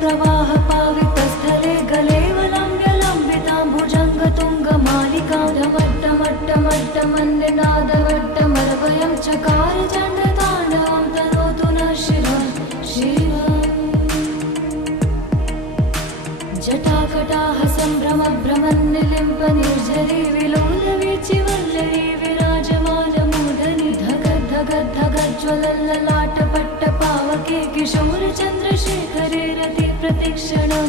प्रवाह पावितस्थले गलेवलम्ब्य लम्बितां भुजङ्गतुङ्गमालिकां ढमट्टमट्टमट्टमन्निनादवट्टमरवयं चकार चण्डताण्डवं तनोतु नः शिवं शिवम् जटाकटाह सम्भ्रमभ्रमन्निलिम्प निर्झरी विलोलवीचिवल्लरी विराजमानमूर्धनि धगद्धगद्धगज्ज्वलल्ललाटपट्टपावके किशोरचन्द्रशेखरे रति प्रतिक्षणं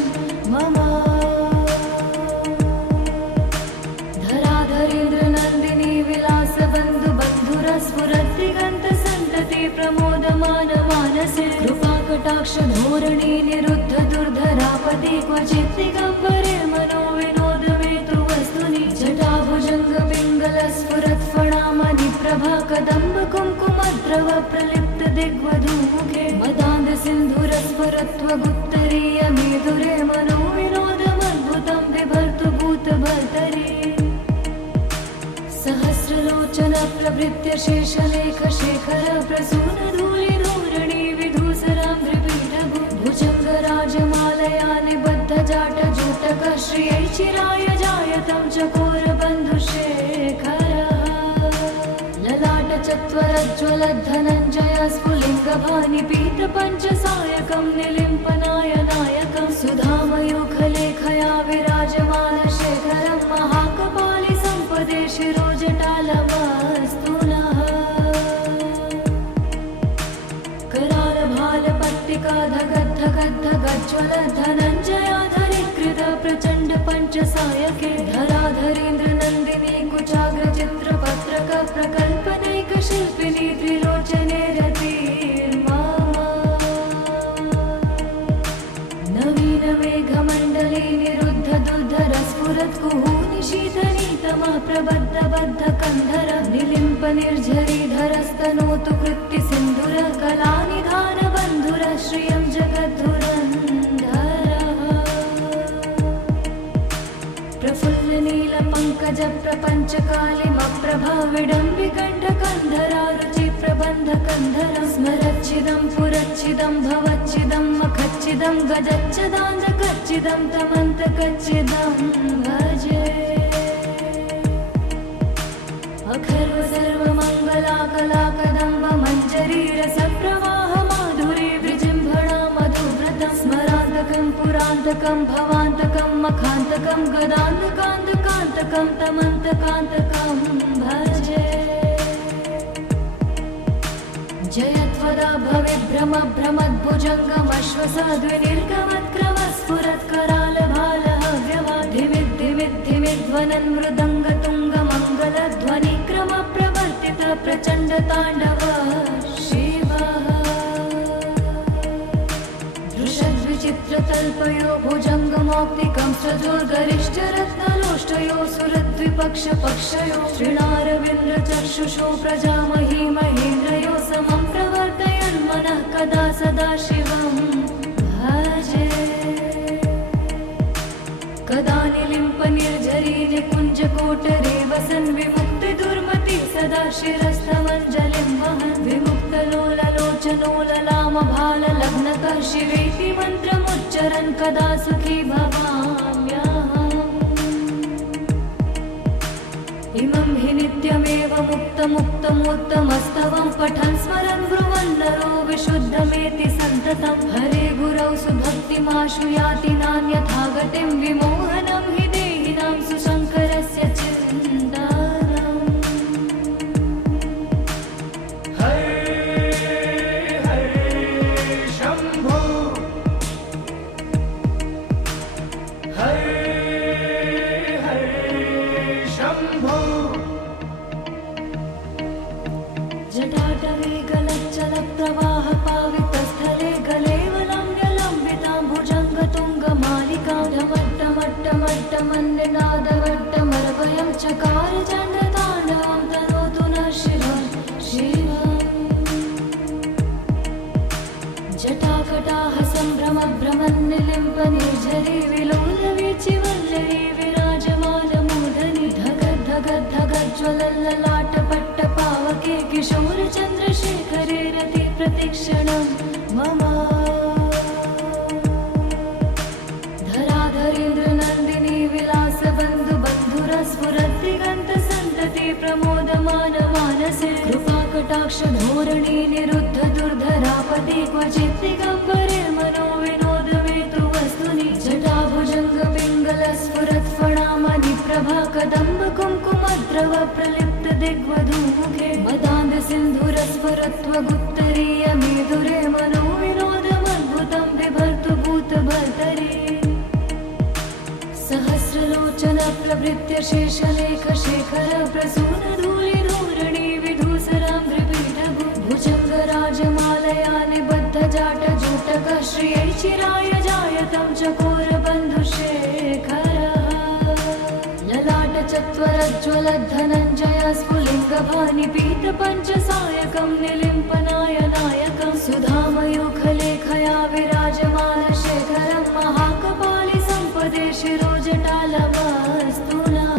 मम धराधरेन्द्रनन्दिनी विलासबन्धुबन्धुरस्फुरद्दिगन्तसन्तति प्रमोदमानमानसे कृपाकटाक्षधोरणी निरुद्ध दुर्धरापदि क्वचित् दिगम्बरे मनो विनोदमेतु वस्तुनि जटाभुजङ्गपिङ्गलस्फुरत्फणामणिप्रभा कदम्बकुङ्कुमद्रव प्रलिप्त दिग्वधूमुखे मदान्धसिन्धुरस्फुरत्वगुत्तरीयमेधुरे मनो विनोदमद्भुतं बिभर्तु भूतभर्तरि सहस्रलोचन प्रभृत्य शेषलेखशेखर प्रसूनधूलिधूरणि विधूसराम्भ्रिपीठभु भुजङ्गराजमालया निबद्धजाटजूटक श्रियै चिराय जायतं चकोरबन्धुशेखरः ललाटचत्वरज्ज्वलद्धनञ्जय स्फुलिङ्गभानिपीतपञ्चसायकं निलिम्पनायनायकं सुधामयूखलेखया विराजमानशेखरं महाकपालि सम्पदे शिरोजटालमस्तु नः करालभालपट्टिका धगद्धगद्धगज्ज्वल धनञ्जयाधरीकृत प्रचण्ड पञ्चसायके धराधरेन्द्रनन्दिनी कुचाग्रचित्रपत्रक प्रकल्पनैकशिल्पिनी त्रिलोचने नवीनमेघमण्डले निरुद्ध दुर्धरस्फुरत्कुहूनि शीतनीतमः प्रबद्धबद्धकन्धर निलिम्प निर्झरीधरस्तनोतु कृत्तिसिन्धुर कलानिधानबन्धुर श्रियं जगद्धुरन्धरः प्रफुल्लनीलपङ्कजप्रपञ्चकालिमप्रभा विडम्बिकण्ठकन्धरा रुचिप्रबन्धकन्धर स्मरच्छिदं पुरच्छिदं भवच्छिदं मखच्छिदं गजच्छदान्धकच्छिदं तमन्तकच्छिदं भजे अखर्व सर्वमङ्गलाकलाकदम्ब मञ्जरी रसप्रवाह माधुरी विजृम्भणा मधुव्रतं स्मरान्तकं पुरान्तकं भवान्तकं मखान्तकं गदान्तकान्तकान्तकं तमन्तकान्तकं भजे जयत्वदा भवेद्भ्रमभ्रमद्भुजङ्गमश्वसाद्विनिर्गमत्करालभालहव्यवाधिमिद्धिमिद्धिमिध्वनन् मृदङ्गतुङ्गमङ्गलध्वनिक्रमप्रवर्तित प्रचण्डताण्डव शिवः दृशद्विचित्रतल्पयो भुजङ्गमौक्तिकं सजोर्गरिष्ठरत्नलोष्टयो सुरद्विपक्षपक्षयो श्रीणारविन्द्रचक्षुषो प्रजामही महेन्द्रयो समं प्रवर्तयन्मनः कदा सदा शिवं भजे कदा निलिम्प निर्झरी निकुञ्जकोटरे वसन् विमुक्तिदुर्मति सदा शिरस्थमञ्जलिं वहन् विमुक्तलोललोचनो ललामभाललग्नकः शिवेति मन्त्रमुच्चरन् कदा सुखी भवाम्यहम् इमं हि नित्यमेव मुक्तमुक्तमोत्तमस्तवं पठन् स्मरन् ब्रुवन् नरो विशुद्धमेति सन्ततं हरे गुरौ सुभक्तिमाशु याति नान्यथा गतिं विमोहनं हि देहिनां सुशङ्करस्य चिन्तनम् हरे हरे शम्भो हरे हरे शम्भो जटाटवेगलज्जलप्रवाह पावितस्थले गलेवलम्ब्य लम्बितां भुजङ्गतुङ्गमालिकां ढमट्टमट्टमट्टमन्निनादवट्टमरवयं चकार चण्डताण्डवं तनोतु नः शिवं शिवम् जटाकटाह सम्भ्रमभ्रमन्निलिम्प निर्झरी विलोलवीचिवल्लरी विराजमानमूर्धनि धगद्धगद्धगज्ज्वलल्ललाटपट्टपावके किशोरचन्द्रशेखरे रति प्रतिक्षणं मम कृपाकटाक्षधोरणी निरुद्ध दुर्धरापदे क्वचित् दिगम्बरे मनो विनोदमेतु वस्तुनि जटाभुजङ्ग पिङ्गलस्फुरत्फणामणि प्रभा कदम्ब कुङ्कुमद्रव प्रलिप्त दिग्वधूमुखे मदान्ध सिन्धुरस्फुरत्वगुप्तरीय मेधुरे मनो विनोदमद्भुतं बिभर्तु भूतभर्तरि सहस्रलोचन प्रभृत्य शेषलेख शेखर प्रसून धूलि धूरणि विधूसरां त्रिपीठभु भुजङ्गराजमालया निबद्ध जाट जूटक श्रियै चिराय जायतं चकोर बन्धुशेखर ललाट चत्वरज्ज्वलद्धनञ्जय स्फुलिङ्गभानि पीत पञ्चसायकं निलिम्पनायनायकं सुधामयूखलेखया विराजमान शेखरं महाकपालि सम्पदे शिरोजटालमस्तुनः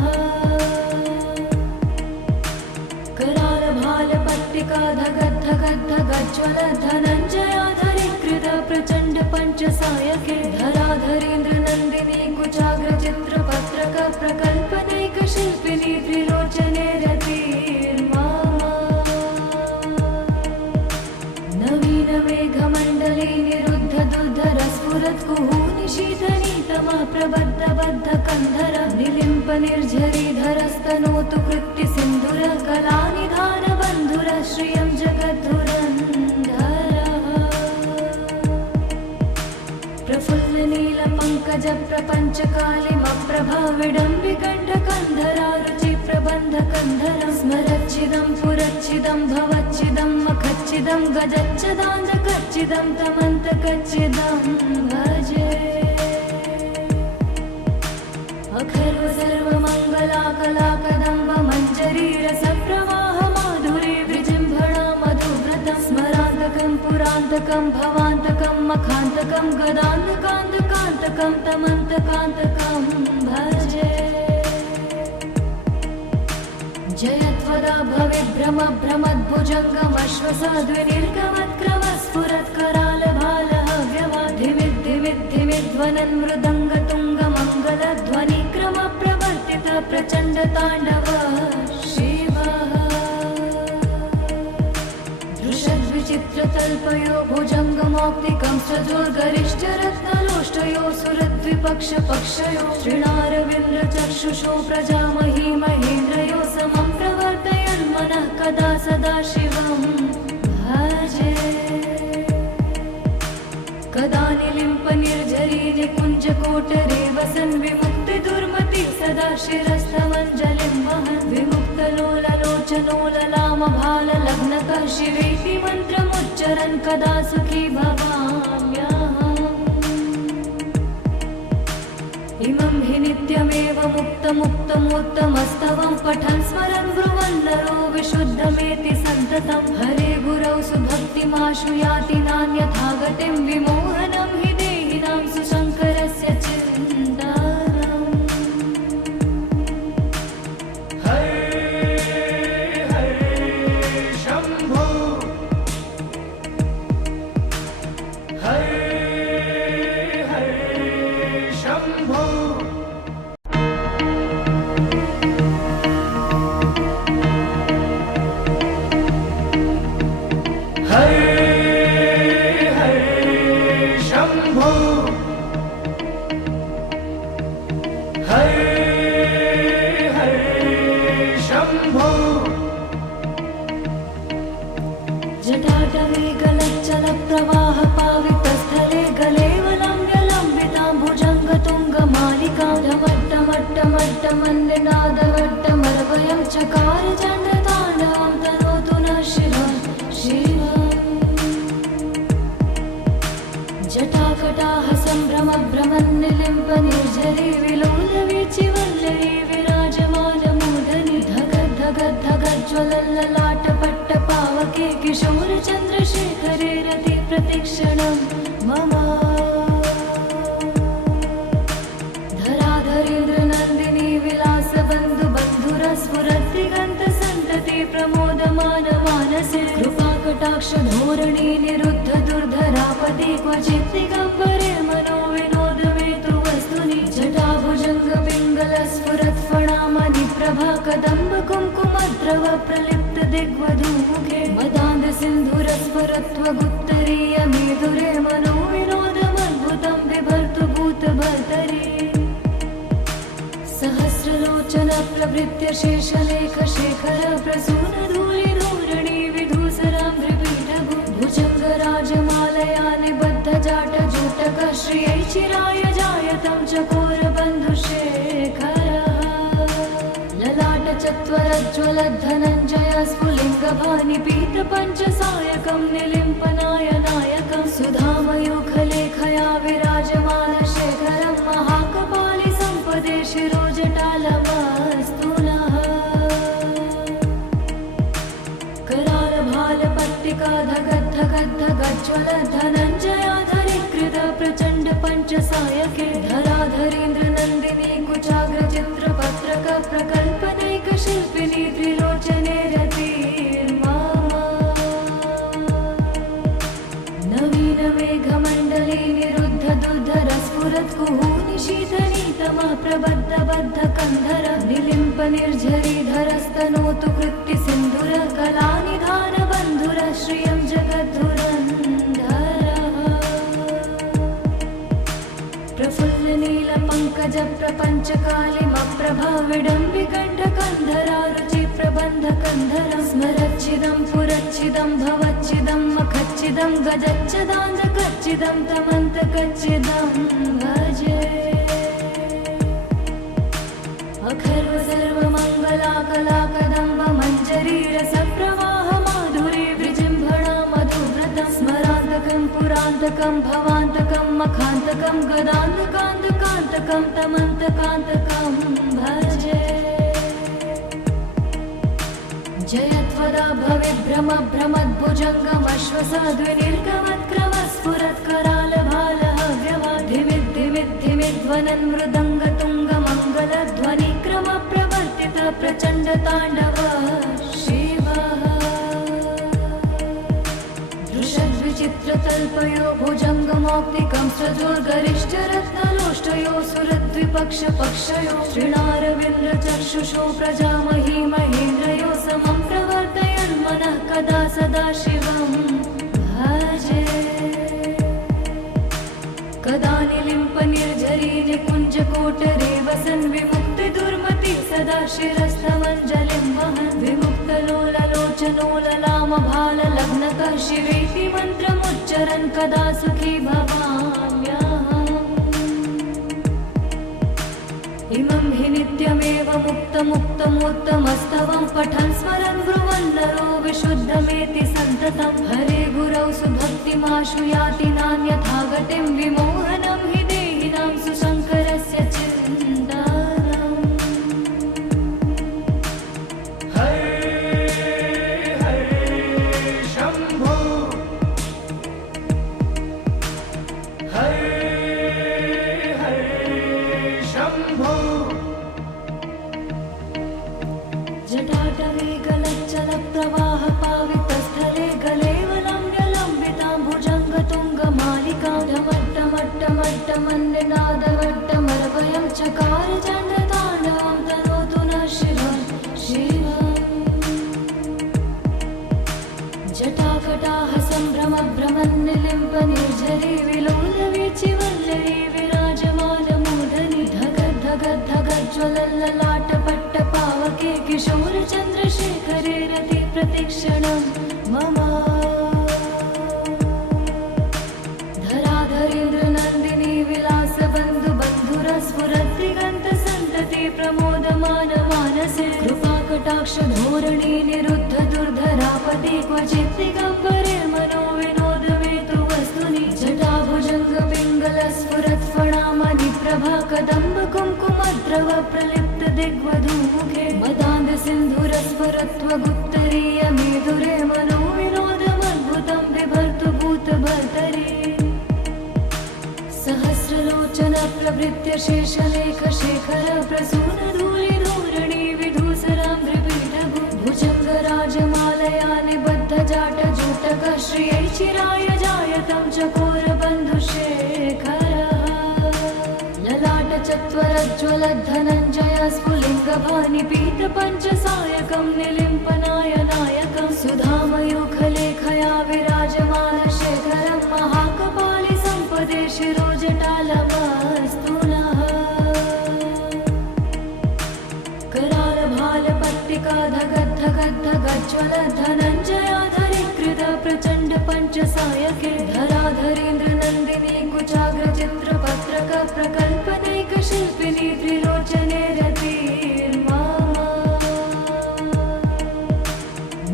करालभालपट्टिका धगद्धगद्धगज्ज्वल धनञ्जयाधरीकृत प्रचण्ड पञ्चसायके धराधरेन्द्र नन्दिनी कुचाग्रचित्रपत्रक प्रकल्पनैक शिल्पिनी त्रिलोचने रतिर्मा नवीन मेघमण्डले निरुद्ध दुर्धरस्फुरत् कुहूनि शीतनीतमः प्रबद्ध बद्ध कन्धर निलिम्प निर्झरीधरस्तनोतु कृत्ति सिन्धुर कलानिधान बन्धुर श्रियं जगद्धुरन्धरः प्रफुल्ल नील पङ्कज प्रपञ्च कालिमप्रभा विडम्बिकण्ठ कन्धरा रुचि प्रबन्ध कन्धरं स्मरच्छिदं पुरच्छिदं भवच्छिदं मखच्छिदं गजच्छदान्धकच्छिदं तमन्तकच्छिदं भजे अखर्व सर्वमङ्गलाकलाकदम्ब मञ्जरीरसप्रवाह माधुरी विजृम्भणा मधुव्रतं स्मरान्तकं पुरान्तकं भवान्तकं मखान्तकं गदान्तकान्तकान्तकं तमन्तकान्तकं भजे जयत्वदा भविभ्रम भ्रमद्भुजङ्गमश्वसाद्विनिर्गमत्क्रमस्फुरत्करालभालहव्यवाधिमिद्धिमिद्धिमिध्वनन् मृदङ्गतुङ्गमङ्गलध्वनिक्रम प्रवर्तित प्रचण्ड ताण्डव शिवः दृशद्विचित्रतल्पयो भुजङ्गमौक्तिकं सजोर्गरिष्ठरत्नलोष्टयो सुरद्विपक्षपक्षयो श्रीणारविन्द्रचक्षुषो प्रजामही महेन्द्रयो समं प्रवर्तयन्मनः कदा सदा शिवं भजे कदा निलिम्प निर्झरी निकुञ्जकोटरे वसन् विमुक्तिदुर्मति सदा शिरस्थमञ्जलिं वहन् विमुक्तलोललोचनोललामभाललग्नकः शिवेति मन्त्रमुच्चरन् कदा सुखी भवाम्यहम् इमं हि नित्यमेव मुक्तमुक्तमोत्तमस्तवं पठन् स्मरन् ब्रुवन् नरो विशुद्धमेति सन्ततं हरे गुरौ सुभक्तिमाशु याति नान्यथा गतिं विमोहनं हि देहिनां सुशङ्करस्य चिन्तनम् हरे हरे शम्भो हरे हरे शम्भो हरे हरे शम्भो हरे हरे शम्भो जटाटवे गलच्चल प्रवाह पावितस्थले गलेवलम्ब्यलम्बितां भुजङ्गतुङ्गमालिकां ढमट्टमट्टमट्टमन्निनादवट्टमरवयं चकार चण्डताण्डवं तनोतु नः शिवं शिवम् जटाकटाह सम्भ्रम भ्रमन्निलिम्प निर्झरी विलोलवीचिवल्लरी विराजमानमूर्धनि धगद्धगद्धगज्ज्वलल्ललाटपट्टपावके किशोर चन्द्रशेखरे रति प्रतिक्षणं मम धराधरेन्द्र नन्दिनी विलास बन्धु बन्धुरस्फुरद्दिगन्त सन्तति प्रमोदमान मानसे कृपाकटाक्ष धोरणी निरुद्ध दुर्धरापदे क्वचित् दिगम्बरे मनो विनोदमेतु वस्तुनि जटाभुजङ्ग पिङ्गलस्फुरत्फणामणि प्रभा कदम्ब कुङ्कुमद्रव प्रलिप्त दिग्वधूमुखे मदा प्रभृत्य शेषलेखशेखर प्रसूनधूलिधूरणि विधूसरां त्रिपीठभु भुजङ्गराजमालया निबद्धजाटजूटक श्रियै चिराय जायतं चकोरबन्धुशेखरः ललाटचत्वरज्ज्वलद्धनञ्जय स्फुलिङ्गभानिपीतपञ्चसायकं निलिम्पनायनायकं सुधामयूखलेखया विराजमानशेखरं महाकपालि सम्पदे शिरोजटालमस्तु नः करालभालपत्तिका धगद्धगद्धगज्ज्वलद्धनञ्जयाधरीकृत प्रचण्ड पञ्चसायके धराधरेन्द्रनन्दिनी कुचाग्रचित्रपत्रक प्रकल्पनैकशिल्पिनी त्रिलोचने रतिर्मामा नवीनमेघमण्डले निरुद्धदुर्धरस्फुरत्कुहूनि शीतनीतमः प्रबद्धबद्धकन्धर निलिम्पनिर्झरीधरस्तनोतु कृत्तिसिन्धुरः कलानिधानबन्धुरः श्रियं जगद्धुरन्धरः प्रफुल्लनीलपङ्कजप्रपञ्चकालिमप्रभाविडम्बिकण्ठकन्धरा रुचिप्रबन्धकन्धरं स्मरच्चिदं पुरच्चिदं भवच्चिदं मखच्चिदं गजच्चदान्धकच्चिदं तमन्तकच्चिदं भजे अखर्व सर्वमङ्गलाकलाकदम्ब मञ्जरीरसप्रवाह माधुरी विजृम्भणा मधुव्रतं स्मरान्तकं पुरान्तकं भवान्तकं मखान्तकं गदान्तकान्तकान्तकं तमन्तकान्तकं भजे जयत्वदा भवेद्भ्रमभ्रमद्भुजङ्गमश्वसाद्विनिर्गमत्क्रमस्फुरत्करालभालः मृदङ्गतुङ्गमङ्गलध्वनिक्रमप्रवर्तित प्रचण्डताण्डवः शिवः दृशद्विचित्रतल्पयो भुजङ्गमौक्तिकं सजोर्गरिष्ठरत्नलोष्टयो सुरद्विपक्षपक्षयो श्रीणारविन्द्रचक्षुषो प्रजामही महेन्द्रयो समं प्रवर्तयन्मनः कदा सदा शिवं भजे कदा निलिम्पनिर्झरी निकुञ्जकोटरे वसन् विमुक्तिदुर्मति सदा शिरस्थमञ्जलिं वहन् विमुक्तलोललोचनोललामभाललग्नकः शिवेति मन्त्रमुच्चरन् कदा सुखी भवाम्यहम् इमं हि नित्यमेव मुक्तमुक्तमोत्तमस्तवं पठन् स्मरन् ब्रुवन् नरो विशुद्धमेति सन्ततं हरे गुरौ सुभक्तिमाशु याति नान्यथा गतिं विमोहनं हि देहिनां सुशङ्करस्य चिन्तनम् हरे हरे शम्भो हरे हरे शम्भो जटाटवे गलच्चलप्रवाह पावितस्थले गलेवलम्ब्यलम्बितां भुजङ्गतुङ्गमालिकां ढमट्टमट्टमट्टमन्निनादवट्टमर्वयं चकार चण्डताण्डवं तनोतु नः शिवं शिवम् जटाकटाः सम्भ्रमभ्रमन्निलिम्पनिर्झरी विलोलवीचिवल्लरी विराजमानमूर्धनि धगद्धगद्धगज्ज्वलल्ललाटपट्टपावके किशोरचन्द्रशेखरे रति प्रतिक्षणं मम धराधरेन्द्रनन्दिनी विलासबन्धुबन्धुरस्फुरद्दिगन्तसन्तति प्रमोदमानमानसे कृपाकटाक्षधोरणी निरुद्धदुर्धरापदे क्वचित् दिगम्बरे मनो विनोदमेतु वस्तुनि जटाभुजङ्गपिङ्गलस्फुरत्फणामणिप्रभा कदम्बकुङ्कुमद्रव प्रलिप्त दिग्वधूमुखे मदान्धसिन्धुरस्फुरत्वगुप्तरीयमेधुरे मनो विनोदमद्भुतं बिभर्तु भूतभर्तरि सहस्रलोचन प्रभृत्य शेषलेखशेखर प्रसूनधूलिधूरणि विधूसरां त्रिपीठभु भुजङ्गराजमालया निबद्धजाटजूटक श्रियै चिराय जायतं चकोरबन्धुशेखरः ललाटचत्वरज्ज्वलद्धनञ्जय स्फुलिङ्गभानिपीतपञ्चसायकं निलिम्पनायनायकं सुधामयूखलेखया विराजमानशेखरं महाकपालि सम्पदे शिरोजटालमस्तु नः करालभालपत्तिका प्रज्वल धनञ्जयाधरीकृत प्रचण्ड पञ्चसायके धराधरेन्द्र नन्दिनी कुचाग्र चित्रपत्रक प्रकल्पनैक शिल्पिनी त्रिलोचने रतिर्मा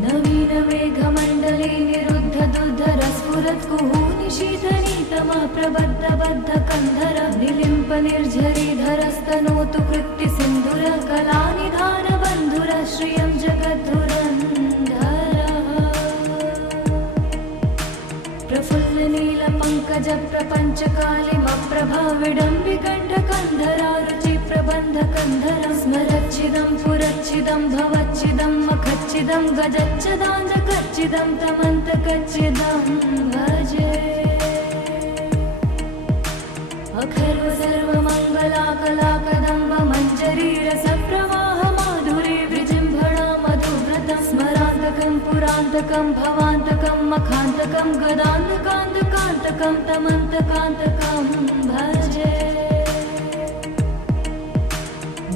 नवीन मेघमण्डले निरुद्ध दुर्धर स्फुरत् कुहूनि शीतनीतमा प्रबद्ध बद्ध कन्धर निलिम्प निर्झरीधरस्तनोतु कृत्ति सिन्धुर कलानिधान बन्धुर श्रियं जगद्धुरन्धरः प्रफुल्ल नील पङ्कज प्रपञ्च कालिमप्रभा विडम्बिकण्ठ कन्धरा रुचि प्रबन्ध कन्धर स्मरच्छिदं पुरच्छिदं भवच्छिदं मखच्छिदं गजच्छदान्धकच्छिदं तमन्तकच्छिदं भजे अखर्व सर्वमङ्गलाकलाकदम्ब मञ्जरी रसप्रवाह माधुरी विजृम्भणा मधुव्रतं स्मरान्तकं पुरान्तकं भवान्तकं मखान्तकं गदान्तकान्तकान्तकं तमन्तकान्तकं भजे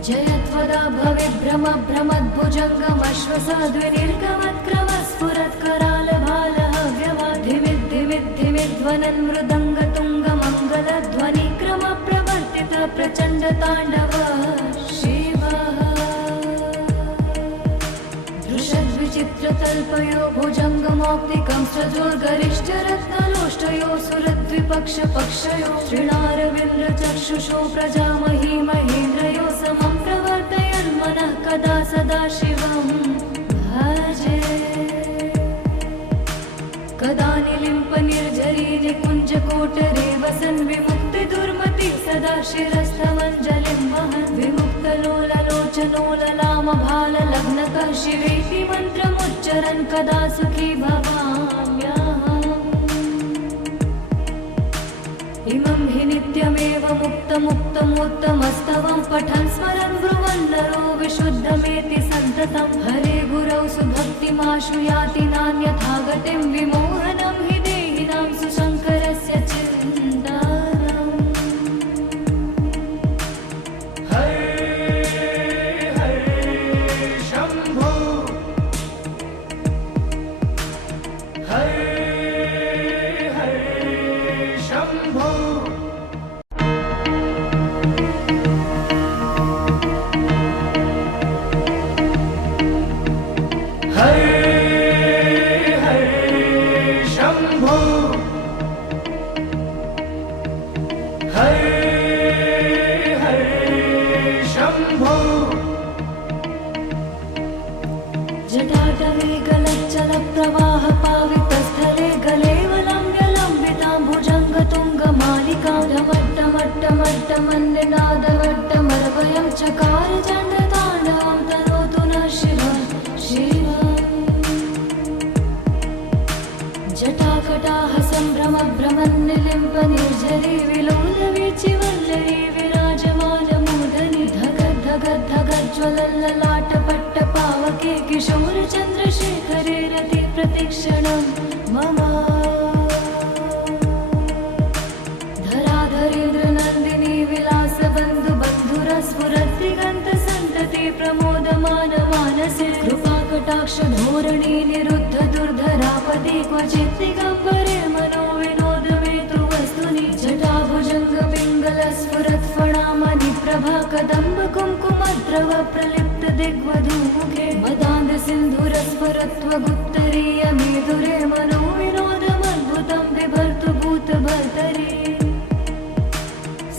जयत्वदा भविभ्रम भ्रमद्भुजङ्गमश्वसाद्विनिर्गमत्करालभालहव्यवाधिमिद्धिमिद्धिमिध्वनन् मृदङ्गतुङ्गमङ्गलध्वनिक्रम प्रवर्तित प्रचण्ड ताण्डव शिवः दृशद्विचित्रतल्पयो भुजङ्गमौक्तिकं सजोर्गरिष्ठरत्नलोष्टयो सुरद्विपक्षपक्षयो श्रीणारविन्द्रचक्षुषो प्रजामही महेन्द्रयो समं प्रवर्तयन्मनः कदा सदा शिवं भजे कदा निलिम्प निर्झरी निकुञ्जकोटरे वसन् विमुक्तिदुर्मति सदा शिरस्थमञ्जलिं वहन् विमुक्तलोललोचनोललामभाललग्नकः शिवेति मन्त्रमुच्चरन् कदा सुखी भवाम्यहम् इमं हि नित्यमेव मुक्तमुत्तमस्तवं पठन् स्मरन् ब्रुवन् नरो विशुद्धमेति सन्ततं हरे गुरौ सुभक्तिमाशु याति नान्यथा गतिं विमोहनं हि देहिनां सुशङ्करस्य चिन्तनम् हरे हरे शम्भो हरे हरे शम्भो हरे हरे शम्भो हरे हरे शम्भो जटाटवे गलच्चल प्रवाह पावितस्थले गलेवलम्ब्यलम्बितां भुजङ्गतुङ्गमालिकां ढमट्टमट्टमट्टमन्निनादवट्टमर्वयं चकार चण्डताण्डवं तनोतु नः शिवं शिवम् जटाकटाह सम्भ्रम भ्रमन्निलिम्प निर्झरी विलोलवीचिवल्लरी विराजमानमूर्धनि धगद् धगद् धगज्ज्वलल्ललाटपट्ट पावके किशोर चन्द्रशेखरे रति प्रतिक्षणं मम धराधरेन्द्र नन्दिनी विलासबन्धु बन्धुरस्फुरद्दिगन्त सन्तति प्रमोदमान मानसे कृपाकटाक्ष धोरणी निरुद्ध दुर्धरापति क्वचित् दिगम्बरे मनो विनोदमेतु वस्तुनि जटाभुजङ्ग पिङ्गल स्फुरत् फणामणि प्रभा कदम्ब कुङ्कुमद्रव प्रलिप्त दिग्वधूमुखे मदान्ध सिन्धुर स्फुरत्वगुत्तरीय मेधुरे मनो विनोदमद्भुतं बिभर्तु भूतभर्तरि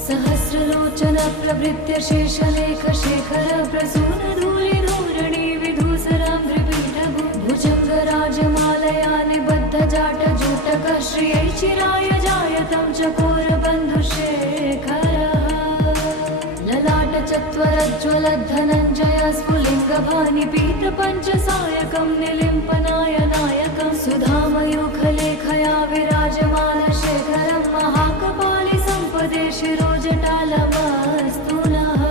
सहस्रलोचन प्रभृत्य शेषलेख शेखर प्रसून धूलि धूरणि विधूसराम्भ्रिपीठभु भुजङ्गराजमालया निबद्ध जाट जूटक श्रियै चिराय जायतं चकोर बन्धुशेखरः ललाट चत्वरज्ज्वल धनञ्जय स्फुलिङ्गभानि पीत पञ्चसायकं निलिम्पनाय नायकं सुधामयूखलेखया विराजमान शेखरं महाकपालि सम्पदे शिरोजटालमस्तु नः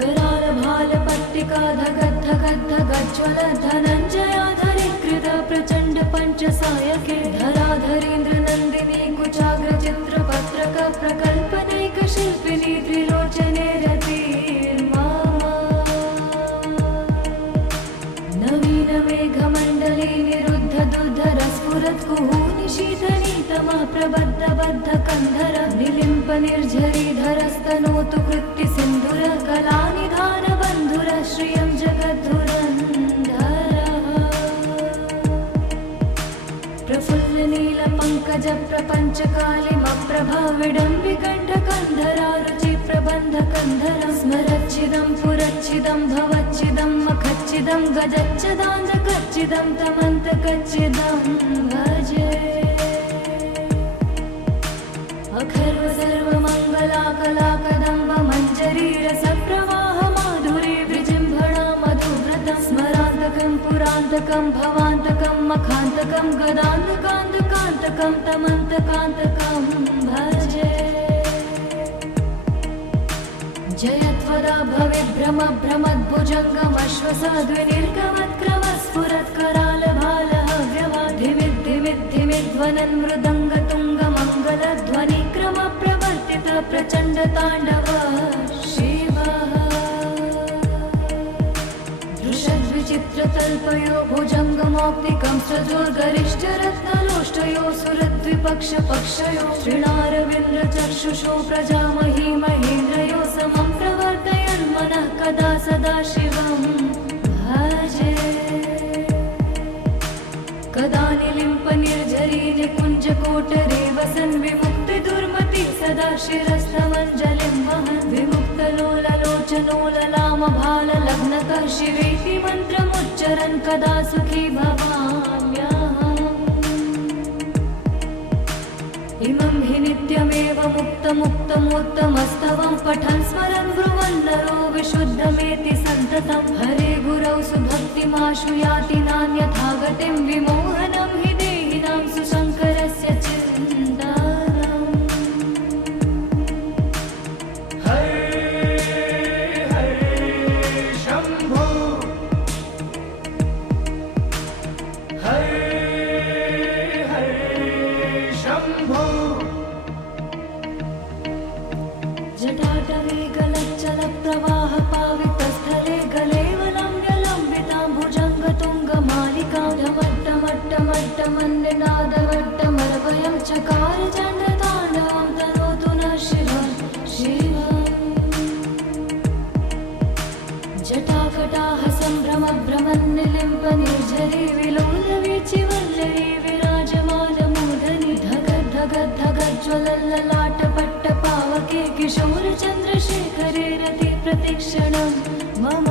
करालभालपट्टिका धगद् धगद् धगज्ज्वल धनञ्जयाधरीकृत प्रचण्ड पञ्चसायके धराधरेन्द्र नन्दिनी कुचाग्र चित्रपत्रक प्रकल्पनैक शिल्पिनी त्रिलोचने रतिर्मा प्रबद्धबद्धकन्धर निलिम्प निर्झरीधरस्तनोतु कृत्ति सिन्धुर कलानिधान बन्धुर श्रियं जगद्धुरन्धरः प्रफुल्ल नील पंकज प्रपंच कालिमप्रभा विडम्बिकण्ठकन्धरा रुचि प्रबन्धकन्धर स्मरच्चिदं पुरच्चिदं भवच्चिदं मखच्चिदं गजच्चिदाञ्जकच्चिदं तमन्तकच्चिदं भजे अखर्व सर्वमङ्गलाकलाकदम्ब मञ्जरी रसप्रवाह माधुरी विजृम्भणा मधुव्रतं स्मरान्तकं पुरान्तकं भवान्तकं मखान्तकं गदान्तकान्तकान्तकं तमन्तकान्तकं भजे जयत्वदा भविभ्रम भ्रमद्भुजङ्गमश्वसाद्विनिर्गमत्करालभालहव्यवाधिमिद्धिमिद्धिमिध्वनन् मृदङ्गतुङ्गमङ्गलध्वनिक्रम प्रवर्तित प्रचण्ड ताण्डव शिवः दृशद्विचित्रतल्पयो भुजङ्गमौक्तिकं सजोर्गरिष्ठरत्नलोष्टयो सुरद्विपक्षपक्षयो श्रीणारविन्द्रचक्षुषो प्रजामही महेन्द्रयो समं प्रवर्तयन्मनः कदा सदा शिवं भजे कदा निलिम्प निर्झरी निकुञ्जकोटरे वसन् विमुक्तिदुर्मति सदा शिरस्तमञ्जलिं वहन् विमुक्तलोललोचनो ललामभाललग्नतः शिवेति मन्त्रमुच्चरन् कदा सुखी भवाम्यहम् इमं हि नित्यमेव मुक्तमुक्तमोत्तमस्तवं पठन् स्मरन् ब्रुवन् नरो विशुद्धमेति सन्ततं हरे गुरौ सुभक्तिमाशु याति नान्यथा गतिं विमोहनं हि देहिनां सुशङ्करस्य चिन्तनम् हरे हरे शम्भो हरे हरे शम्भो जटाटवे गलच्चलप्रवाह पावितस्थले गलेवलम्ब्यलम्बितां भुजङ्गतुङ्गमालिकां ढमट्टमट्टमट्टमन्निनादवट्टमरवयं चकार चण्डताण्डवं तनोतु नः शिवं शिवम् जटाकटाह सम्भ्रमभ्रमन्निलिम्प निर्झरी विलोलवीचिवल्लरी विराजमानमूर्धनि धगद्धगद्धगज्ज्वलल्ललाटपट्टपावके किशोरचन्द्रशेखरे रति प्रतिक्षणं मम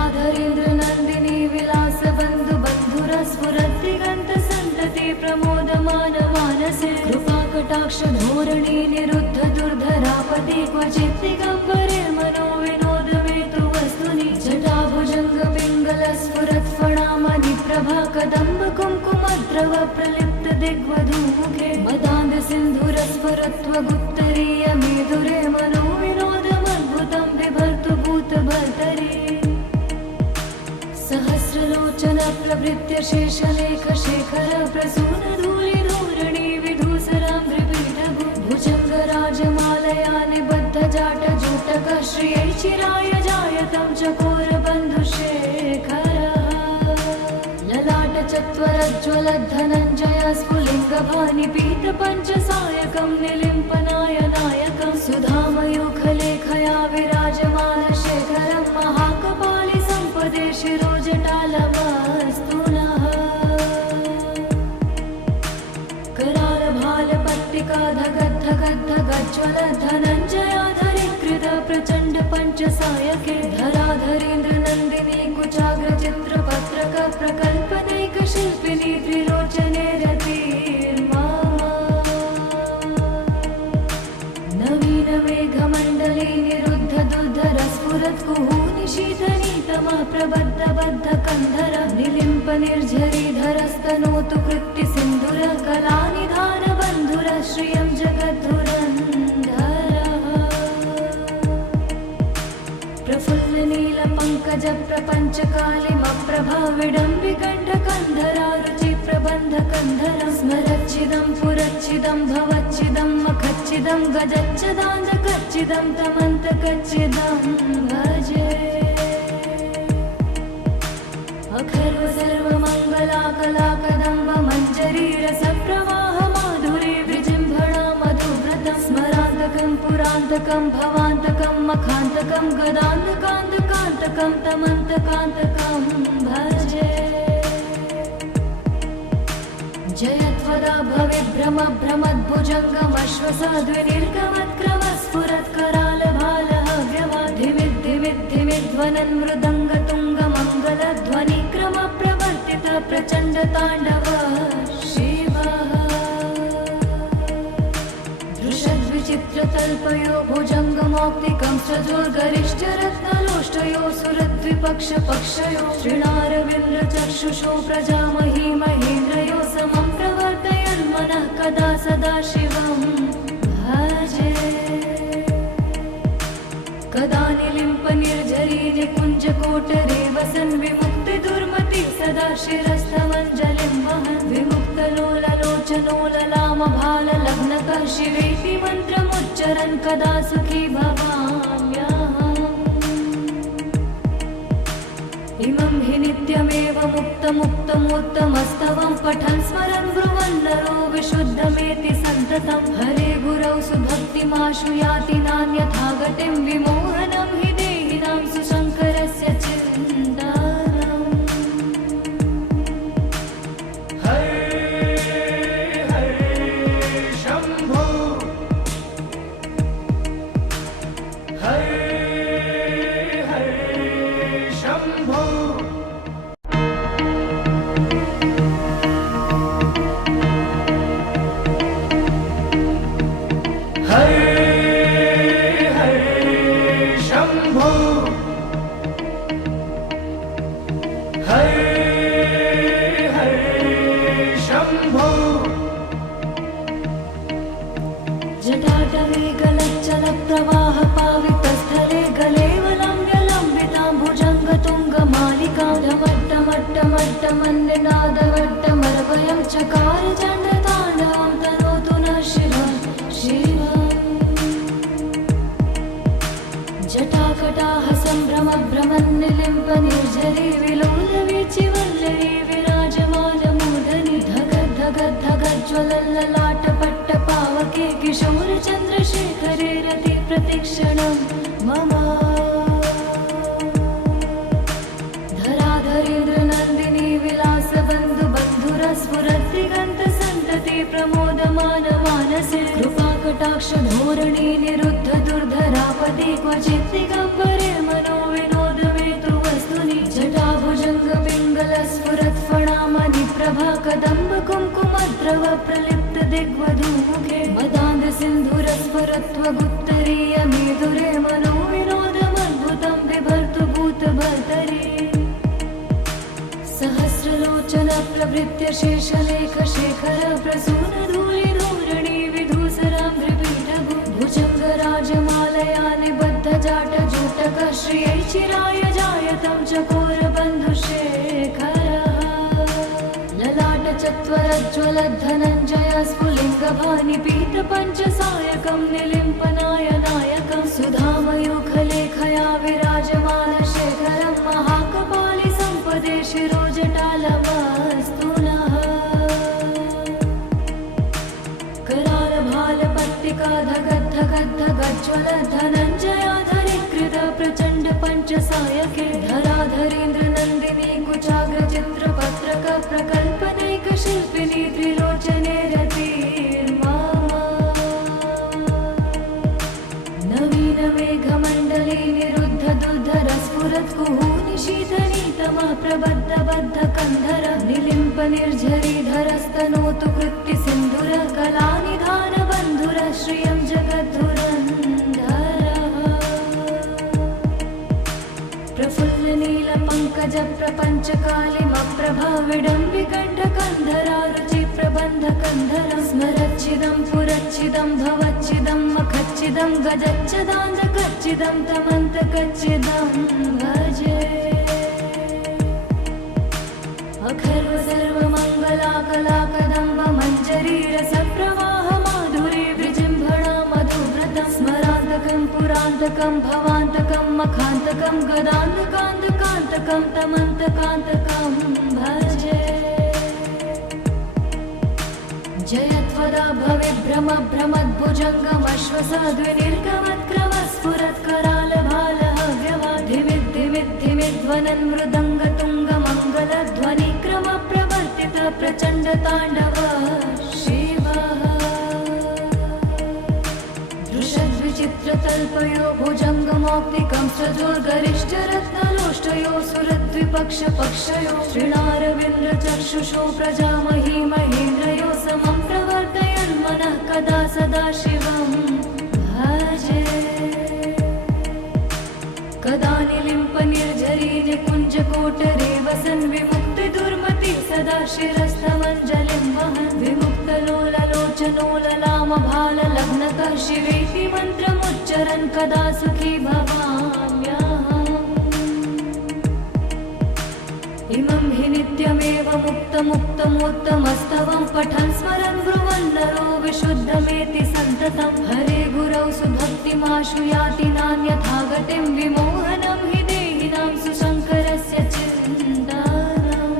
धराधरेन्द्रनन्दिनी विलासबन्धुबन्धुरस्फुरद्दिगन्तसन्तति प्रमोदमानमानसे कृपाकटाक्षधोरणी निरुद्ध दुर्धरापति क्वचित् दिगम्बरे मनो विनोदमेतु वस्तुनि जटाभुजङ्गपिङ्गलस्फुरत्फणामणिप्रभा कदम्ब कुङ्कुमद्रव प्रलिप्त दिग्वधूमुखे मदान्ध सिन्धुरस्फुरत्वगुत्तरीय मेधुरे मनो विनोदमद्भुतं बिभर्तु भूतभर्तरि सहस्रलोचन प्रभृत्य शेषलेख शेखर प्रसून धूलिधूरणि विधूसरां त्रिपीठभु भुजङ्गराजमालया निबद्ध जाटजूटक श्रियै चिराय जायतं चकोरबन्धुशेखर ललाटचत्वरज्ज्वलद्धनञ्जय स्फुलिङ्गभानिपीतपञ्चसायकं निलिम्पनायनायकं सुधामयूखलेखया विराजमानशेखरं महाकपालि सम्पदे शिरोजटालमस्तु नः करालभालपट्टिका धगद्धगद्धगज्ज्वलधनञ्जयाधरीकृत प्रचण्ड पञ्चसायके धराधरेन्द्रनन्दिनी कुचाग्रचित्रपत्रक प्रकल्पदैकशिल्पिनी त्रिलोचने रतिर्मा नवीनमेघमण्डले निरुद्ध दुर्धरस्फुरत्कुहूनिशीतनीतमः प्रबद्धबद्धकन्धर निलिम्प निर्झरीधरस्तनोतु कृत्ति सिन्धुर कलानिधान बन्धुर श्रियं जगद्धुरन्धरः प्रफुल्ल नील पंकज प्रपंच कालिमप्रभा विडम्बिकण्ठकन्धरा रुचि प्रबन्धकन्धर स्मरच्चिदं पुरच्चिदं भवच्चिदं मखच्चिदं गजच्चिदाञ्जकच्चिदं तमन्तकच्चिदं भजे अखर्व सर्वमङ्गल मङ्गलाकलाकदम्ब मञ्जरीरसप्रवाह माधुरी विजृम्भणा मधुव्रतं स्मरान्तकं पुरान्तकं भवान्तकं मखान्तकं गदान्तकान्तकान्तकं तमन्तकान्तकं भजे जयत्वदा भविभ्रमभ्रमद्भुजङ्गमश्वसाद्विनिर्गमत्क्रमस्फुरत्करालभालहव्यवाधिमिद्धिमिद्धिमिध्वनन् मृदङ्गतुङ्गमङ्गलध्वनिक्रमप्रवर्तित प्रचण्डताण्डव शिवः दृशद्विचित्रतल्पयो भुजङ्गमौक्तिकं सजोर्गरिष्ठरत्नलोष्टयो सुरद्विपक्षपक्षयो श्रीणारविन्द्रचक्षुषो प्रजामही महेन्द्रयो समं प्रवर्तयन्मनः कदा सदा शिवं भजे कदा निलिम्पनिर्झरी निकुञ्जकोटरे वसन् विमुक्तिदुर्मति सदा शिरस्थमञ्जलिं वहन् विमुक्तलोललोचनोललामभाललग्नकः शिवेति मन्त्रमुच्चरन् कदा सुखी भवाम्यहम् इमं हि नित्यमेव मुक्तमुक्तमोत्तमस्तवं पठन् स्मरन् ब्रुवन् नरो विशुद्धमेति सन्ततं हरे गुरौ सुभक्तिमाशु याति नान्यथा गतिं विमोहनं हि देहिनां सुशङ्करस्य चिन्तनम् हरे हरे शम्भो हरे हरे शम्भो हरे हरे शम्भो हरे हरे शम्भो जटाटवे गलच्चलप्रवाहपावितस्थले गलेवलम्ब्यलम्बितां भुजङ्गतुङ्गमालिकां ढमट्टमट्टमट्टमन्निनादवट्टमरवयं चकार चण्डताण्डवं तनोतु नः शिवः शिवम् जटाकटाः सम्भ्रमभ्रमन्निलिम्पनिर्झरी विलोलवीचिवल्लरी विराजमानमूर्धनि धगद्धगद्धगज्ज्वलल्ललाटपट्टपावके किशोरचन्द्रशेखरे रति प्रतिक्षणं मम धराधरेन्द्रनन्दिनी विलासबन्धुबन्धुरस्फुरद्दिगन्तसन्तति प्रमोदमानमानसे कृपाकटाक्षधोरणी निरुद्ध दुर्धरापदि क्वचित् दिगम्बरे मनो विनोदमेतु वस्तुनि जटाभुजङ्गपिङ्गलस्फुरत्फणामणिप्रभा कदम्ब कुङ्कुमद्रव प्रलिप्त दिग्वधूमुखे मदान्दसिन्धुरस्फुरत्वगुत्तरीयमेधुरे मनो विनोदमद्भुतं बिभर्तु भूतभर्तरि सहस्रलोचन प्रभृत्य शेषलेखशेखर प्रसूनधूलिधूरणि विधूसराम्भ्रिपीठभु भुजङ्गराजमालया निबद्धजाटजूटक श्रियै चिराय जायतं चकोरबन्धुशेखरः ललाटचत्वरज्ज्वलद्धनञ्जय स्फुलिङ्गभानिपीतपञ्चसायकं निलिम्पनायनायकं सुधामयूखलेखया विराजमानशेखरं महाकपालि सम्पदे शिरोजटालमस्तु नः करालभालपट्टिका धगद्धगद्धगज्ज्वलद्धनञ्जयाधरीकृत प्रचण्ड पञ्चसायके धराधरेन्द्रनन्दिनी कुचाग्रचित्रपत्रक प्रकल्पनैकशिल्पिनी त्रिलोचने रतिर्मम नवीनमेघमण्डले निरुद्ध दुर्धरस्फुरत्कुहूनि शीतनीतमः प्रबद्धबद्धकन्धर निलिम्पनिर्झरीधरस्तनोतु कृत्तिसिन्धुर कलानिधानबन्धुर श्रियं जगद्धुरन्धरः प्रफुल्लनीलपङ्कजप्रपञ्चकालिमप्रभाविडम्बिकण्ठकन्धरा रुचिप्रबन्धकन्धरं स्मरच्चिदं पुरच्चिदं भवच्चिदं मखच्चिदं गजच्चदान्तकच्चिदं तमन्तकच्चिदं भजे अखर्व सर्वमङ्गलाकलाकदम्ब मञ्जरीरसप्रवाह माधुरी विजृम्भणा मधुव्रतं स्मरान्तकं पुरान्तकं भवान्तकं मखान्तकं गदान्तकान्तकान्तकं तमन्तकान्तकं भजे जयत्वदा भवेद्भ्रमभ्रमद्भुजङ्गमश्वसाद्विनिर्गमत्क्रमस्फुरत्करालभालहव्यवाधिमिद्धिमिद्धिमिध्वनन् मृदङ्गतुङ्गमङ्गलध्वनिक्रमप्रवर्तित प्रचण्डताण्डव शिवः दृशद्विचित्रतल्पयो भुजङ्गमौक्तिकं सजोर्गरिष्ठरत्नलोष्टयो सुरद्विपक्षपक्षयो श्रीणारविन्द्रचक्षुषो प्रजामही महेन्द्रयो समं प्रवर्तयन् मनः कदा सदा शिवं भजे कदा निलिम्पनिर्झरी निकुञ्जकोटरे वसन् विमुक्तिदुर्मति सदा शिरस्थमञ्जलिं वहन् विमुक्तलोललोचनोललामभाललग्नकः शिवेति मन्त्रमुच्चरन् कदा सुखी भवाम्यहम् इमं हि नित्यमेव मुक्तमुक्तमोत्तमस्तवं पठन् स्मरन् ब्रुवन् नरो विशुद्धमेति सन्ततं हरे गुरौ सुभक्तिमाशु याति नान्यथा गतिं विमोहनं हि देहिनां सुशङ्करस्य चिन्तनम्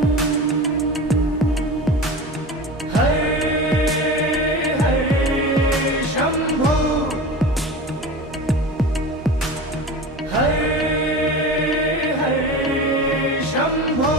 हरे हरे शम्भो हरे हरे शम्भो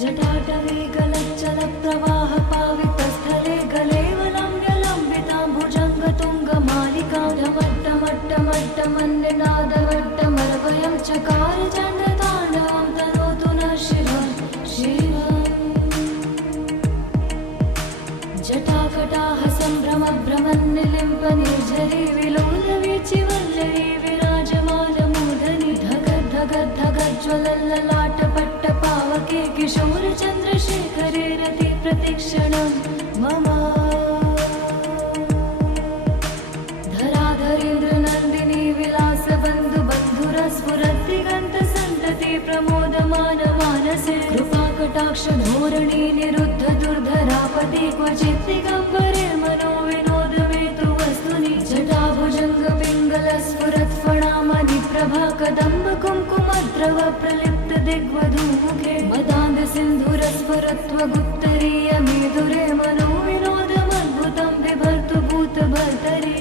जटाटवे गलच्चलप्रवाह पावितस्थले गलेवलम्ब्यलम्बितां भुजङ्गतुङ्गमालिकां ढमट्टमट्टमट्टमन्निनादवट्टमर्वयं चकार चण्डताण्डवं तनोतु नः शिवं शिवम् जटाकटाः सम्भ्रमभ्रमन्निलिम्पनिर्झरी विलोलवीचिवल्लरी विराजमानमूर्धनि धगद्धगद्धगज्ज्वलल्ललाटपट्टपावके किशोरचन्द्रशेखरे रति प्रतिक्षणं मम धराधरेन्द्रनन्दिनी विलासबन्धुबन्धुरस्फुरद्दिगन्तसन्तति प्रमोदमानमानसे कृपाकटाक्षधोरणी निरुद्ध दुर्धरापति क्वचित् दिगम्बरे मनो विनोदमेतु वस्तुनि जटाभुजङ्गपिङ्गलस्फुरत्फणामणिप्रभा कदम्बकुङ्कुमद्रव प्रलिप्त दिग्वधूमुखे मदान्दसिन्धुरस्फुरत्वगुप्तरीयमेधुरे मनो विनोदमद्भुतं बिभर्तु भूतभर्तरि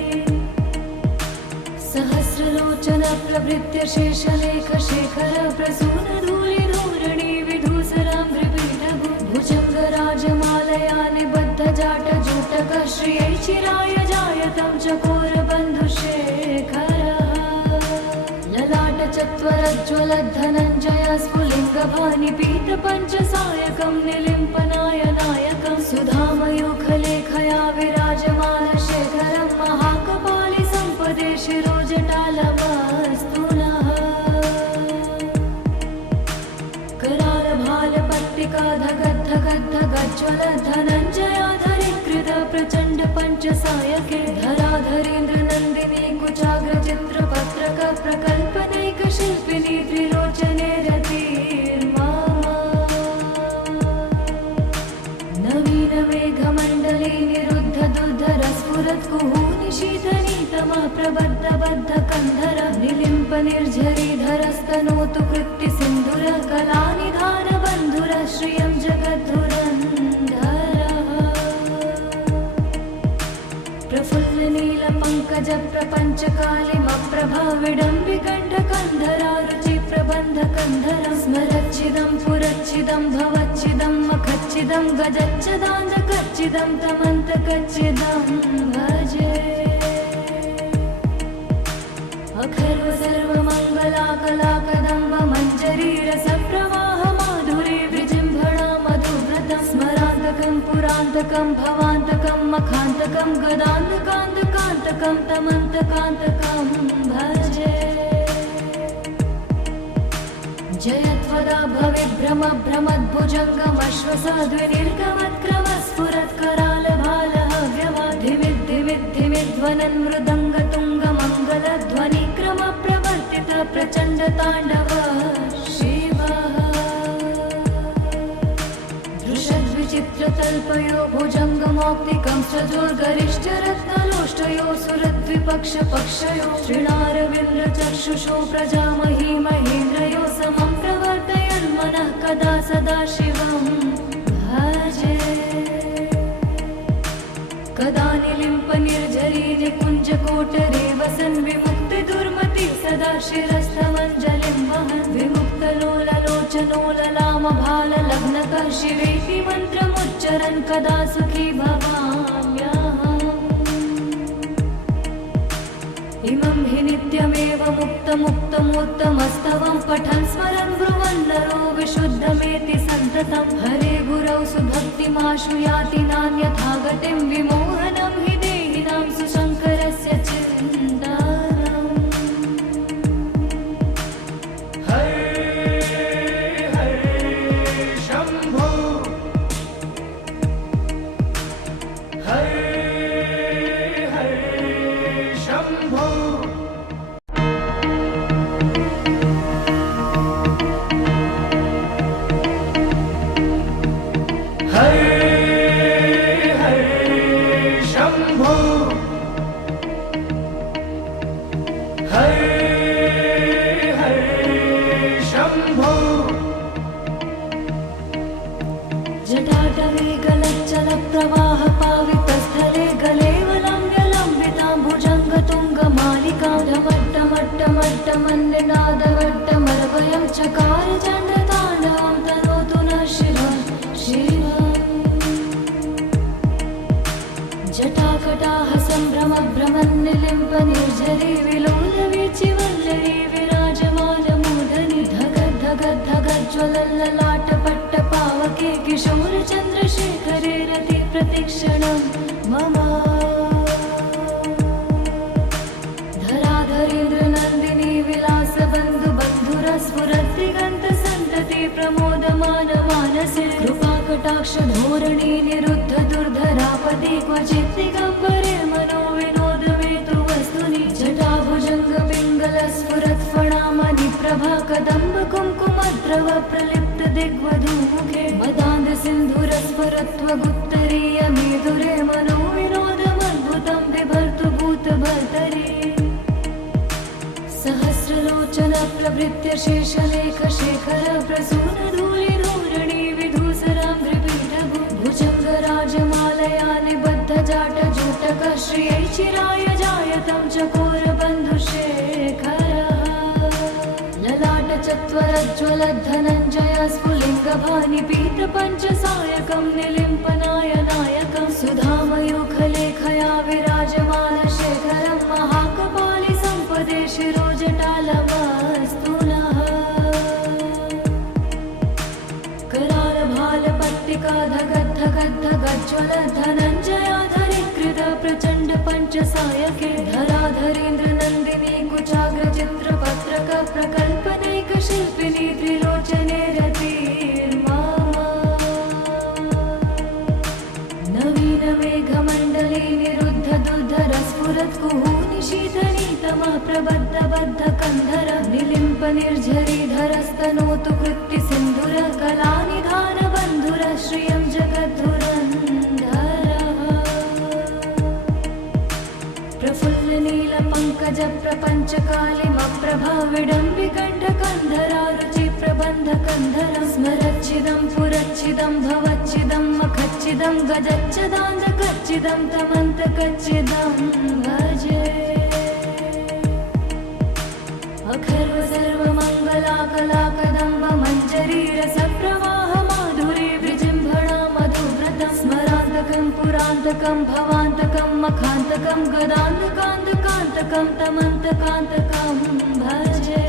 सहस्रलोचन प्रभृत्य शेषलेखशेखर प्रसूनधूलिधूरणि विधूसराम्भ्रिपीठभु भुजङ्गराजमालया निबद्धजाटजूटकः श्रियै चिराय जायतं चकोरबन्धुशेखरः ललाटचत्वरज्ज्वलद्धनञ्जय स्फुलिङ्गभानिपीतपञ्चसायकं निलिम्पनाय नायकं सुधामयूखलेखया विराजमानशेखरं महाकपालि सम्पदे शिरोजटालमस्तु नः करालभालपट्टिका धगद्धगद्धगज्ज्वलधनञ्जयाधरीकृत प्रचण्ड पञ्चसायके धराधरेन्द्रनन्दिनी कुचाग्रचित्रपत्रक प्रकल्पनैकशिल्पिनी त्रिलोचने रतिर्मा नवीनमेघमण्डले निरुद्ध दुर्धरस्फुरत्कुहूनि शीतनीतमा प्रबद्धबद्धकन्धर निलिम्पनिर्झरीधरस्तनोतु कृत्तिसिन्धुर कलानिधानबन्धुर श्रियं जगद्धुरन्धरः प्रफुल्लनीलपङ्कजप्रपञ्चकालिमप्रभा विडम्बिकण्ठकन्धरा रुचिप्रबन्धकन्धरं स्मरच्चिदं पुरच्चिदं भवच्चिदं मखच्चिदं गजच्चदान्तकच्चिदं तमन्तकच्चिदं भजे अखर्व सर्वमङ्गलाकलाकदम्ब मञ्जरी रसप्रवाह माधुरी विजृम्भणा मधुव्रतं स्मरान्तकं पुरान्तकं भवान्तकं मखान्तकं गदान्तकान्तकान्तकं तमन्तकान्तकं भजे जयत्वदा भवेद्भ्रमभ्रमद्भुजङ्गमश्वसाद्विनिर्गमत्क्रमस्फुरत्करालभालहव्यवाधिमिद्धिमिद्धिमिध्वनन् मृदङ्गतुङ्गमङ्गलध्वनिक्रमप्रवर्तित प्रचण्डताण्डव शिवः दृशद्विचित्र विचित्रतल्पयो भुजङ्गमौक्तिकं सजोर्गरिष्ठरत्नलोष्टयो सुरद्विपक्षपक्षयो श्रीणारविन्द्रचक्षुषो प्रजामही महेन्द्रयो समं प्रवर्तयन्मनः कदा सदा शिवं भजे कदा निलिम्पनिर्झरी निकुञ्जकोटरे वसन् विमुक्तिदुर्मति सदा शिरस्थमञ्जलिं वहन् विमुक्तलोललोचनो ललामभाललग्नकः शिवेति मन्त्रमुच्चरन् कदा सुखी भवाम्यहम् इमं हि नित्यमेव मुक्तमुत्तमस्तवं पठन् स्मरन् ब्रुवन् नरो विशुद्धमेति सन्ततं हरे गुरौ सुभक्तिमाशु याति नान्यथा गतिं विमोहनं हि देहिनां सुशङ्करस्य चिन्तनम् हरे हरे शम्भो हरे हरे शम्भो हरे हरे शम्भो हरे हरे शम्भो जटाटवे गलच्चलप्रवाह पावितस्थले गलेवलम्ब्यलम्बितां भुजङ्गतुङ्गमालिकां ढमट्टमट्टमट्टमन्निनादवट्टमर्वयं चकार चण्डताण्डवं तनोतु नः शिवं शिवम् जटाकटाः सम्भ्रमभ्रमन्निलिम्पनिर्झरी विलोलवीचिवल्लरी विराजमानमूर्धनि धगद्धगद्धगज्ज्वलल्ललाटपट्टपावके किशोरचन्द्रशेखरे रति प्रतिक्षणं मम धराधरेन्द्रनन्दिनी विलासबन्धुबन्धुरस्फुरद्दिगन्तसन्तति प्रमोदमानमानसे कृपाकटाक्षधोरणी निरुद्ध दुर्धरापदि क्वचित् दिगम्बरे मनो विनोदमेतु वस्तुनि जटाभुजङ्गपिङ्गलस्फुरत्फणामणि प्रभा कदम्ब कुङ्कुमद्रव प्रलिप्त दिग्वधूमुखे मदान्धसिन्धुरस्फुरत्वगुत्तरीयमेधुरे मनो विनोदमद्भुतं बिभर्तु भूतभर्तरि सहस्रलोचन प्रभृत्य शेषलेखशेखर प्रसूनधूलिधूरणि विधूसराङ्घ्रिपीठभु भुजङ्गराजमालया निबद्धजाटजूटकः श्रियै चिराय जायतं चकोरबन्धुशेखरः ललाटचत्वरज्ज्वलद्धनञ्जय स्फुलिङ्गभानिपीतपञ्चसायकं निलिम्पनाय नायकं सुधामयूखलेखया विराजमानशेखरं महाकपालि सम्पदे शिरोजटालमस्तु नः करालभालपट्टिका धगद्धगद्धगज्ज्वलधनञ्जयाधरीकृत प्रचण्ड पञ्चसायके धराधरेन्द्रनन्दिनी कुचाग्रचित्रपत्रक प्रकल्पनैकशिल्पिनी त्रिलोचने रतिर्मम नवीनमेघमण्डले निरुद्ध दुर्धरस्फुरत्कुहूनि शीतनीतमः प्रबद्धबद्धकन्धर निलिम्पनिर्झरीधरस्तनोतु कृत्तिसिन्धुर कलानिधानबन्धुर श्रियं जगद्धुरन्धरः प्रफुल्लनीलपङ्कजप्रपञ्चकालिमप्रभा विडम्बिकण्ठकन्धरा रुचिप्रबन्धकन्धरं स्मरच्छिदं पुरच्छिदं भवच्छिदं मखच्छिदं गजच्छदान्धकच्छिदं तमन्तकच्छिदं भजे अखर्व सर्वमङ्गलाकलाकदम्ब मञ्जरीरसप्रवाह माधुरी विजृम्भणा मधुव्रतं स्मरान्तकं पुरान्तकं भवान्तकं मखान्तकं गदान्तकान्तकान्तकं तमन्तकान्तकं भजे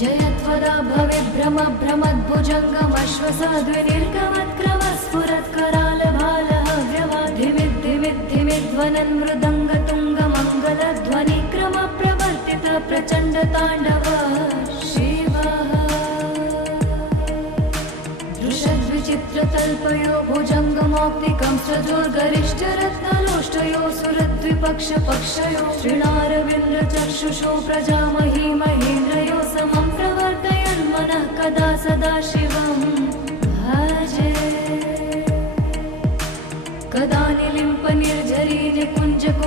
जयत्वदा भवेभ्रमभ्रमद्भुजङ्गमश्वसाद्विनिर्गमत्करालभालहव्यवाधिमिद्धिमिद्धिमिध्वनन् मृदङ्गतुङ्गमङ्गलध्वनिक्रमप्रवर्तित प्रचण्डताण्डव शिवः दृशद्विचित्रतल्पयो भुजङ्गमौक्तिकं सजोर्गरिष्ठरत्नलोष्टयो सुरद्विपक्षपक्षयो श्रीणारविन्द्रचक्षुषो प्रजामही महेन्द्रयो समं प्रवर्तयन्मनः कदा सदा शिवं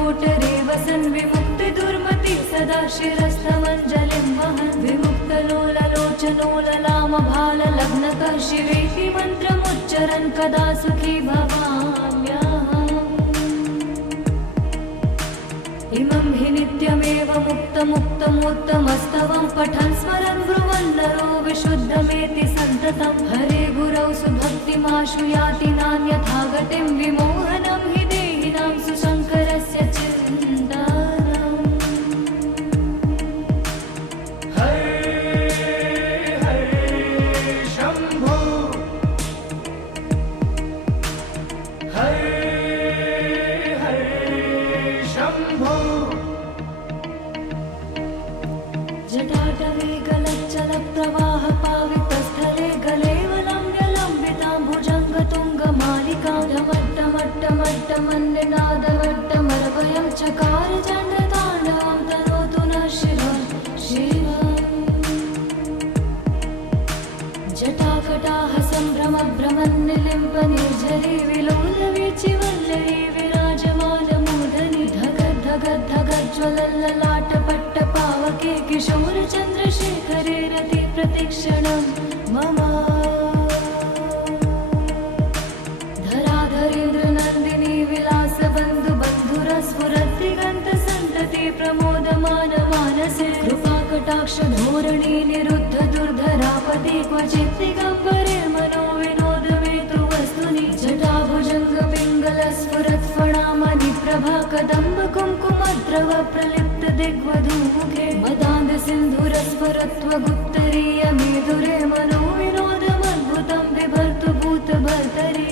कुञ्जकोटरे वसन् विमुक्तिदुर्मति सदा शिरस्थमञ्जलिं वहन् विमुक्तलोललोचनो ललामभाललग्नतः शिवेति मन्त्रमुच्चरन् कदा सुखी भवाम्यहम् इमं हि नित्यमेव मुक्तमुक्तमोत्तमस्तवं पठन् स्मरन् ब्रुवन् नरो विशुद्धमेति सन्ततं हरे गुरौ सुभक्तिमाशु याति नान्यथा गतिं विमोहनं हि देहिनां सुशङ्करस्य चिन्तनम् हरे हरे शम्भो हरे हरे शम्भो जटाटवे गलच्चलप्रवाहपावितस्थले गलेवलम्ब्यलम्बितां भुजङ्गतुङ्गमालिकां ढमट्टमट्टमट्टमन्निनादवट्टमरवयं चकार चण्डताण्डवं तनोतु नः शिवं शिवम् जटाकटाः सम्भ्रमभ्रमन्निलिम्पनिर्झरी विलोलवीचिवल्लरी विराजमानमूर्धनि धगद्धगद्धगज्ज्वलल्ललाटपट्टपावके किशोरचन्द्रशेखरे रति प्रतिक्षणं मम धराधरेन्द्रनन्दिनी विलासबन्धुबन्धुरस्फुरद्दिगन्तसन्तति प्रमोदमानमानसे कृपाकटाक्षधोरणी निरुद्ध दुर्धरापदि क्वचित् दिगम्बरे मनो विनोदमेतु वस्तुनि जटाभुजङ्गपिङ्गलस्फुरत्फणामणिप्रभा कदम्ब कुङ्कुमद्रव प्रलिप्त दिग्वधूमुखे मदान्दसिन्धुरस्फुरत्वगुप्तरीयमेधुरे मनो विनोदमद्भुतं बिभर्तु भूतभर्तरि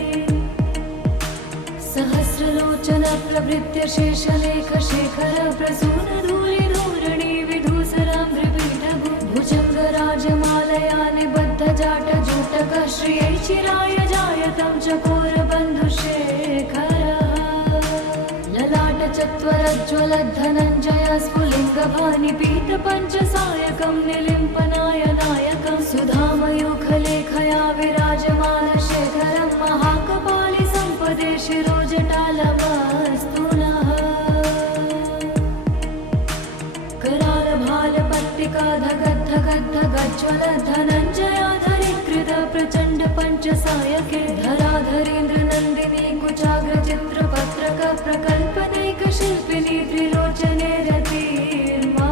सहस्रलोचन प्रभृत्य शेषलेखशेखर प्रसूनधूलिधूरणि विधूसरां त्रिपीठभु भुजङ्गराजमालया निबद्धजाटजूटक श्रियै चिराय जायतं चकोरबन्धुशेखर ललाटचत्वरज्ज्वलद्धनञ्जय स्फुलिङ्गभानिपीतपञ्चसायकं निलिम्पनायनायकं सुधामयूखलेखया विराजमानशेखरं महाकपालि सम्पदे शिरोजटालमस्तु नः करालभालपट्टिका धगद्धगद्धगज्ज्वलद्धनञ्जयाधरीकृत प्रचण्ड पञ्चसायके धराधरेन्द्रनन्दिनी कुचाग्रचित्रपत्रक प्रकल्पनैकशिल्पिनी त्रिलोचने रतिर्मा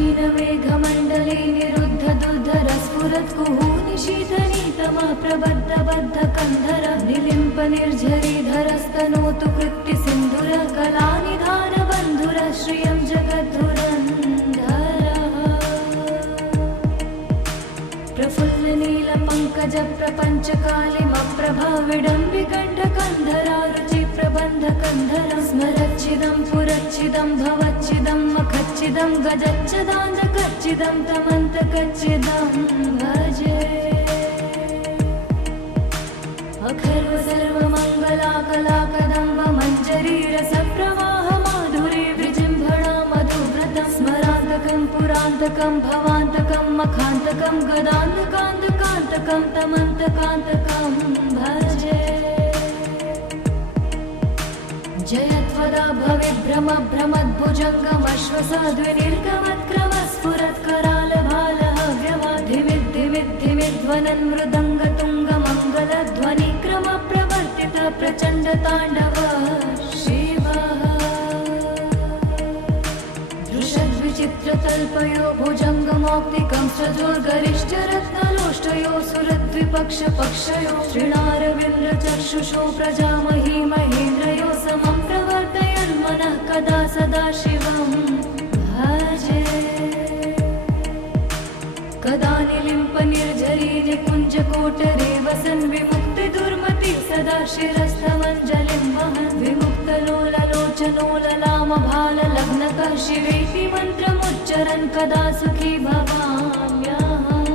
नवीनमेघमण्डले निरुद्ध दुर्धरस्फुरत्कुहूनि शीतनीतमः प्रबद्धबद्धकन्धर निलिम्पनिर्झरीधरस्तनोतु कृत्तिसिन्धुर कलानिधानबन्धुर श्रियं जगद्धुरन्धरः प्रफुल्लनीलपङ्कजप्रपञ्चकालिमप्रभा विडम्बिकण्ठकन्धरा रुचिप्रबन्धकन्धरं स्मरच्चिदं पुरच्चिदं भवच्चिदं मखच्चिदं गजच्चदान्तकच्चिदं तमन्तकच्चिदं भजे अखर्व सर्वमङ्गलाकलाकदम्ब मञ्जरीरसप्रवाह माधुरी विजृम्भणा मधुव्रतं स्मरान्तकं पुरान्तकं भवान्तकं मखान्तकं गदान्तकान्तकान्तकं तमन्तकान्तकं भजे जयत्वदा भविभ्रमभ्रमद्भुजङ्गमश्वसाद्विनिर्गमत्करालभालहव्यमाधिमिद्धिमिद्धिमिध्वनन् मृदङ्गतुङ्गमङ्गलध्वनिक्रमप्रवर्तित प्रचण्डताण्डव शिवः दृशद्विचित्रतल्पयो भुजङ्गमौक्तिकं सजोर्गरिष्ठरत्नलोष्टयो सुरद्विपक्षपक्षयो श्रीणारविन्द्रचक्षुषो प्रजामही महेन्द्रयो समं प्रवर्तयन्मनः कदा सदा शिवं भजे कदा निलिम्पनिर्झरी निकुञ्जकोटरे वसन् विमुक्तिदुर्मति सदा शिरस्थमञ्जलिं वहन् विमुक्तलोललोचनो ललामभाललग्नतः शिवेति मन्त्रमुच्चरन् कदा सुखी भवाम्यहम्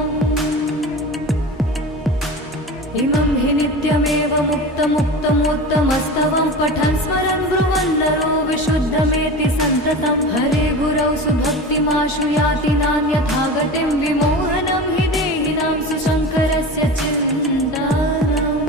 इमं हि नित्यमेव मुक्तमुक्तमोत्तमस्तवं पठन् स्मरन् ब्रुवन् नरो विशुद्धमेति सन्ततं हरे गुरौ सुभक्तिमाशु याति नान्यथा गतिं विमोहनं हि देहिनां सुशङ्करस्य चिन्तनम्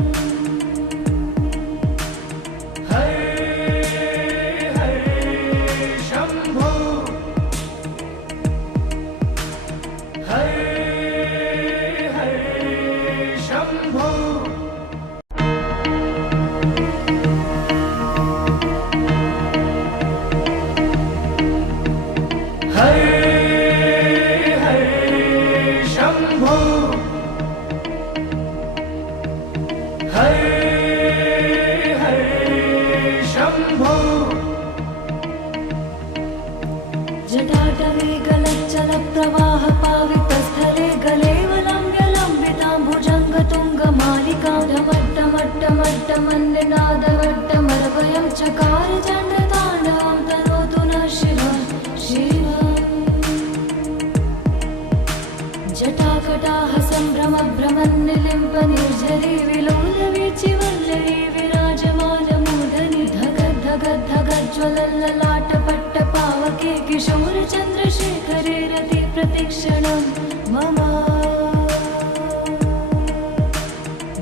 प्रवाहपावितस्थले गलेवलम्ब्य लम्बितां भुजङ्गतुङ्गमालिकां ढमट्टमट्टमट्टमन्निनादवट्टमरवयं चकार चण्डताण्डवं तनोतु नः शिवः शिवः। जटाकटाह सम्भ्रमभ्रमन्निलिम्प निर्झरी विलोलवीचिवल्लरी विराजमानमूर्धनि धगद्धगद्धगज्ज्वलल्ललाटपट्टपावके किशोरचन्द्रशेखरे रति प्रतिक्षणं मम।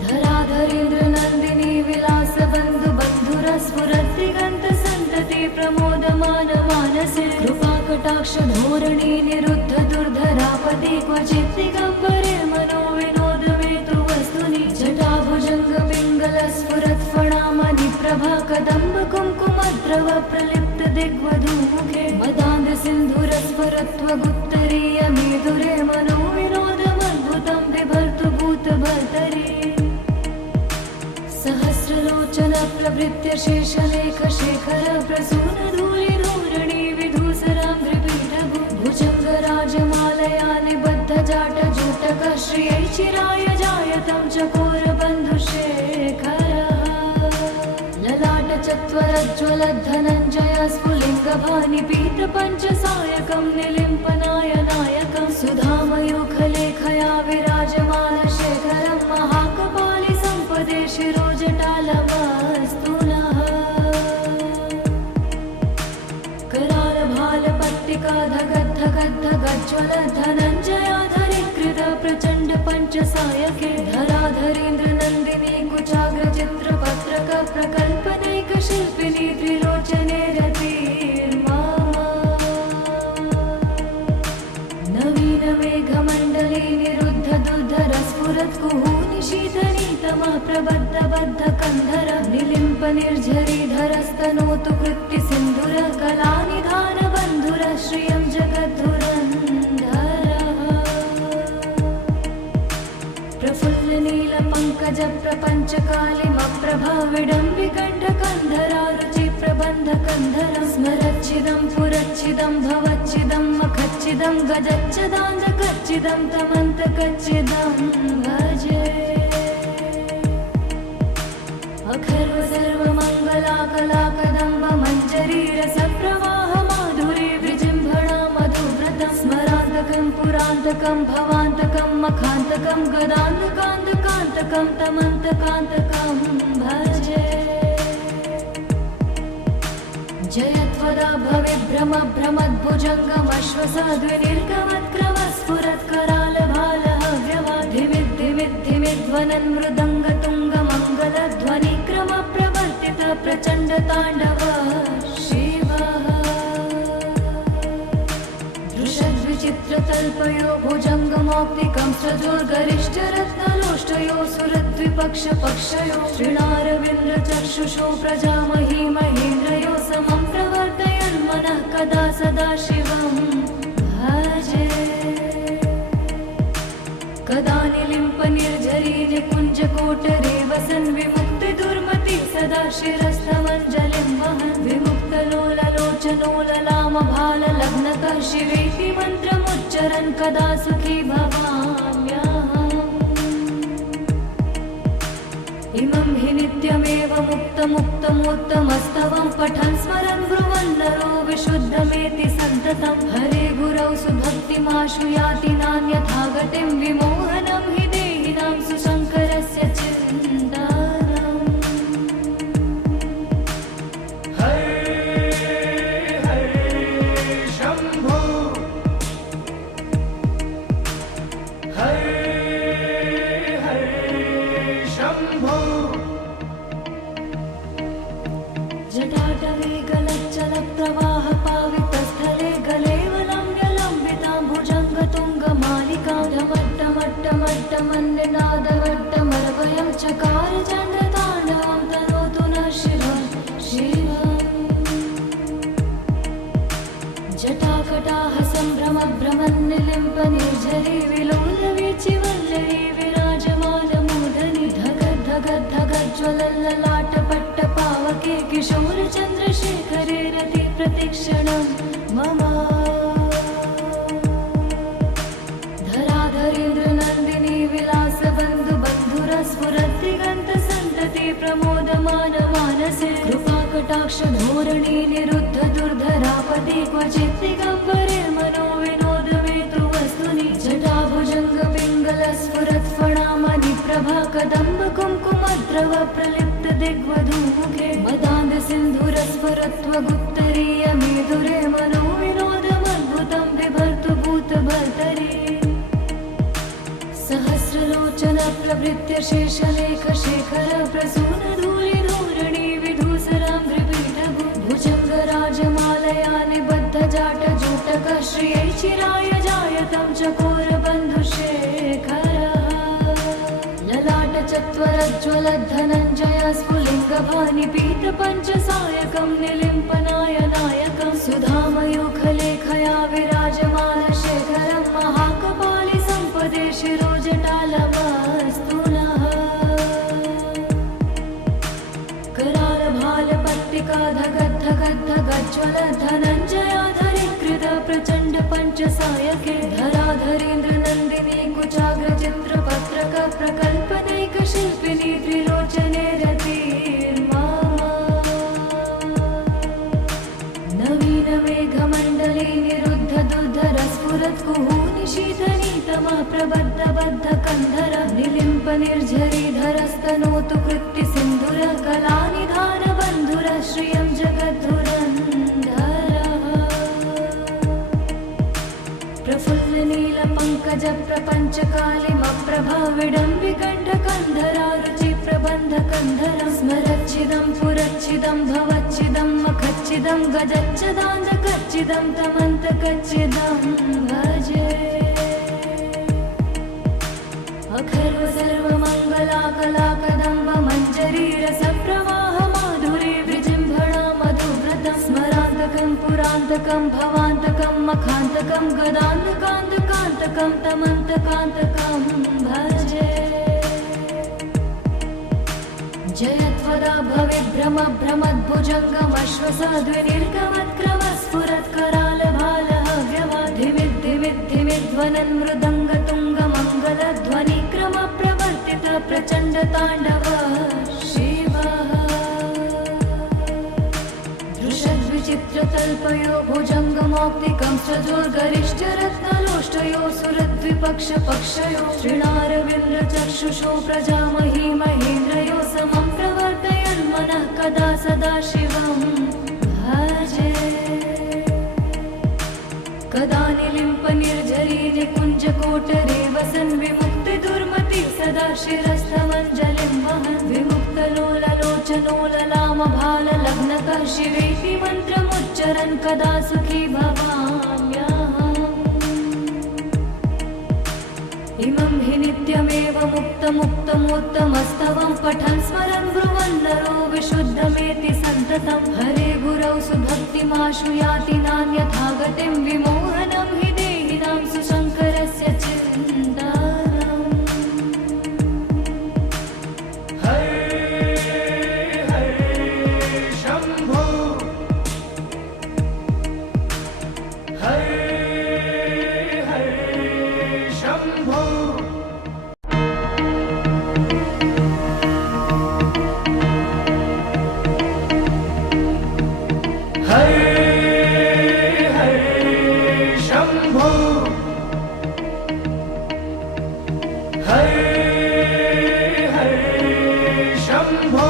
धराधरेन्द्रनन्दिनी विलासबन्धुबन्धुरस्फुरद्दिगन्तसन्तति प्रमोदमानमानसे कृपाकटाक्षधोरणी निरुद्ध दुर्धरापदि क्वचित् दिगम्बरे मनोविनोदमेतु वस्तुनि जटाभुजङ्गपिङ्गलस्फुरत्फणामणिप्रभा कदम्बकुङ्कुमद्रव प्रलिप्त दिग्वधूमुखे मदान्दसिन्धुरस्फुरत्वगुत्तरीयमेधुरे मनोविनोदमद्भुतं बिभर्तु भूतभर्तरि सहस्रलोचन प्रभृत्य शेषलेखशेखर प्रसूनधूलिधूरणि विधूसराङ्घ्रिपीठभु भुजङ्गराजमालया निबद्धजाटजूटक श्रियै चिराय जायतं चकोरबन्धुशेखरः ललाटचत्वरज्ज्वलद्धनञ्जय स्फुलिङ्गभानिपीतपञ्चसायकं निलिम्पनायनायकं सुधामयूखलेखया विराजमानशेखरं महाकपालि सम्पदे शिरोजटालमस्तु नः। करालभालपट्टिका धगद्धगद्धगज्ज्वलद्धनञ्जयाधरीकृत प्रचण्ड पञ्चसायके धराधरेन्द्रनन्दिनी कुचाग्रचित्रपत्रक प्रकल्पनैकशिल्पिनी त्रिलोचने रतिर्मा। नवीनमेघमण्डले निरुद्ध दुर्धरस्फुरत्कुहूनि शीतनीतमः प्रबद्धबद्धकन्धर निलिम्प निर्झरीधरस्तनोतु कृत्तिसिन्धुर कलानिधानबन्धुर श्रियं जगद्धुरन्धरः प्रफुल्लनीलपङ्कजप्रपञ्चकालिमप्रभा विडम्बिकण्ठकन्धरा रुचिप्रबन्धकन्धरं स्मरच्छिदं पुरच्छिदं भवच्छिदं मखच्छिदं गजच्छदान्धकच्छिदं तमन्तकच्छिदं भजे। अखर्व सर्वमङ्गलाकलाकदम्ब मञ्जरीरसप्रवाह माधुरी विजृम्भणा मधुव्रतं स्मरान्तकं पुरान्तकं भवान्तकं मखान्तकं गदान्तकान्तकान्तकं तमन्तकान्तकं भजे। जयत्वदा भविभ्रमभ्रमद्भुजङ्गमश्वसाद्विनिर्गमत्क्रमस्फुरत्करालभालहव्यवाधिमिद्धिमिद्धिमिध्वनन् मृदङ्गतुङ्गमङ्गलध्वनिक्रमप्रवर्तित प्रचण्डताण्डव शिवः। दृशद्विचित्रतल्पयो भुजङ्गमौक्तिकं सजोर्गरिष्ठरत्नलोष्टयो सुरद्विपक्षपक्षयो श्रीणारविन्द्रचक्षुषो प्रजामही महेन्द्रयो समं प्रवर्तयन्मनः कदा सदा शिवं भजे। कदा निलिम्प निर्झरी निकुञ्जकोटरे वसन् विमुक्तिदुर्मति सदा शिरस्थमञ्जलिं वहन् विमुक्तलोललोचनोललामभाललग्नकः शिवेति मन्त्रमुच्चरन् कदा सुखी भवाम्यहम्। इमं हि नित्यमेव मुक्तमुक्तमोत्तमस्तवं पठन् स्मरन् ब्रुवन् नरो विशुद्धमेति सन्ततं हरे गुरौ सुभक्तिमाशु याति नान्यथा गतिं विमोहनं हि देहिनां सुशङ्करस्य चिन्तनम्। हरे हरे शम्भो हरे हरे शम्भो। जटाटवे गलच्चलप्रवाहपावितस्थले गलेवलम्ब्य लम्बितां भुजङ्गतुङ्गमालिकां ढमट्टमट्टमट्टमन्निनादवट्टमरवयं चकार चण्डताण्डवं तनोतु नः शिवः शिवः। जटाकटाह सम्भ्रमभ्रमन्निलिम्प निर्झरी विलोलवीचिवल्लरी विराजमानमूर्धनि धगद्धगद्धगज्ज्वलल्ललाटपट्टपावके किशोरचन्द्रशेखरे रति प्रतिक्षणं मम। प्रमोदमान मानसे कृपाकटाक्ष धोरणी निरुद्ध दुर्धरापदे क्वचित् दिगम्बरे मनो विनोदमेतु वस्तुनि जटाभुजङ्ग पिङ्गलस्फुरत्फणामणि प्रभा कदम्ब कुङ्कुमद्रव प्रलिप्त दिग्वधूमुखे मदान्ध सिन्धुरस्फुरत्वगुप्तरीय मेधुरे मनो विनोदमद्भुतं बिभर्तु भूतभर्तरि सहस्रलोचन प्रभृत्य शेषलेख शेखर प्रसून धूलि धूरणि विधूसराङ्घ्रिपीठभु भुजङ्गराजमालया निबद्ध जाट जूटक श्रियै चिराय जायतं चकोर बन्धुशेखरः ललाट चत्वरज्ज्वल धनञ्जय स्फुलिङ्गभानि पीत पञ्चसायकं निलिम्पनाय नायकं सुधामयूखलेखया विराजमान शेखरं महाकपालि सम्पदे शिरोजटालमस्तु नः करालभालपत्तिका धगद्धगद्धगज्ज्वल धनञ्जयाधरीकृत प्रचण्ड पञ्चसायके धराधरेन्द्र नन्दिनी कुचाग्रचित्रपत्रक प्रकल्पनैक शिल्पिनी त्रिलोचने रतिर्मा नवीन मेघमण्डले निरुद्ध दुर्धरस्फुरत् कुहूनि शीतनीतमा प्रबद्ध बद्ध कन्धर निलिम्प निर्झरीधरस्तनोतु कृत्ति सिन्धुर कलानिधान बन्धुर श्रियं जगद्धुरन्धरः प्रफुल्ल नील पङ्कज प्रपञ्च कालिमप्रभा विडम्बिकण्ठ कन्धरा रुचि प्रबन्ध कन्धर स्मरच्छिदं पुरच्छिदं भवच्छिदं मखच्छिदं गजच्छदान्धकच्छिदं तमन्तकच्छिदं भजे अखर्व सर्वमङ्गलाकलाकदम्ब मञ्जरी रसप्रवाह माधुरी विजृम्भणा मधुव्रतं स्मरान्तकं पुरान्तकं भवान्तकं मखान्तकं गदान्तकान्तकान्तकं तमन्तकान्तकं भजे जयत्वदा भविभ्रम भ्रमद्भुजङ्गमश्वसाद्विनिर्गमत्करालभालहव्यवाधिमिद्धिमिद्धिमिध्वनन् मृदङ्गतुङ्गमङ्गलध्वनिक्रम प्रवर्तित प्रचण्ड ताण्डव शिवः दृशद्विचित्रतल्पयो भुजङ्गमौक्तिकं सजोर्गरिष्ठरत्नलोष्टयो सुरद्विपक्षपक्षयो श्रीणारविन्द्रचक्षुषो प्रजामही महेन्द्रयो समं प्रवर्तयन्मनः कदा सदा शिवं भजे कदा निलिम्प निर्झरी निकुञ्जकोटरे वसन् विमुक्तिदुर्मति सदा शिरस्थमञ्जलिं वहन् विमुक्तलोललोचनोललामभाललग्नकः शिवेति मन्त्रमुच्चरन् कदा सुखी भवाम्यहम् इमं हि नित्यमेव मुक्तमुक्तमोत्तमस्तवं पठन् स्मरन् ब्रुवन् नरो विशुद्धमेति सन्ततं हरे गुरौ सुभक्तिमाशु याति नान्यथा गतिं विमोहनं हि देहिनां सुशङ्करस्य चिन्तनम् हरे हरे शम्भो हरे हरे शम्भो हरे हरे शम्भो हरे हरे शम्भो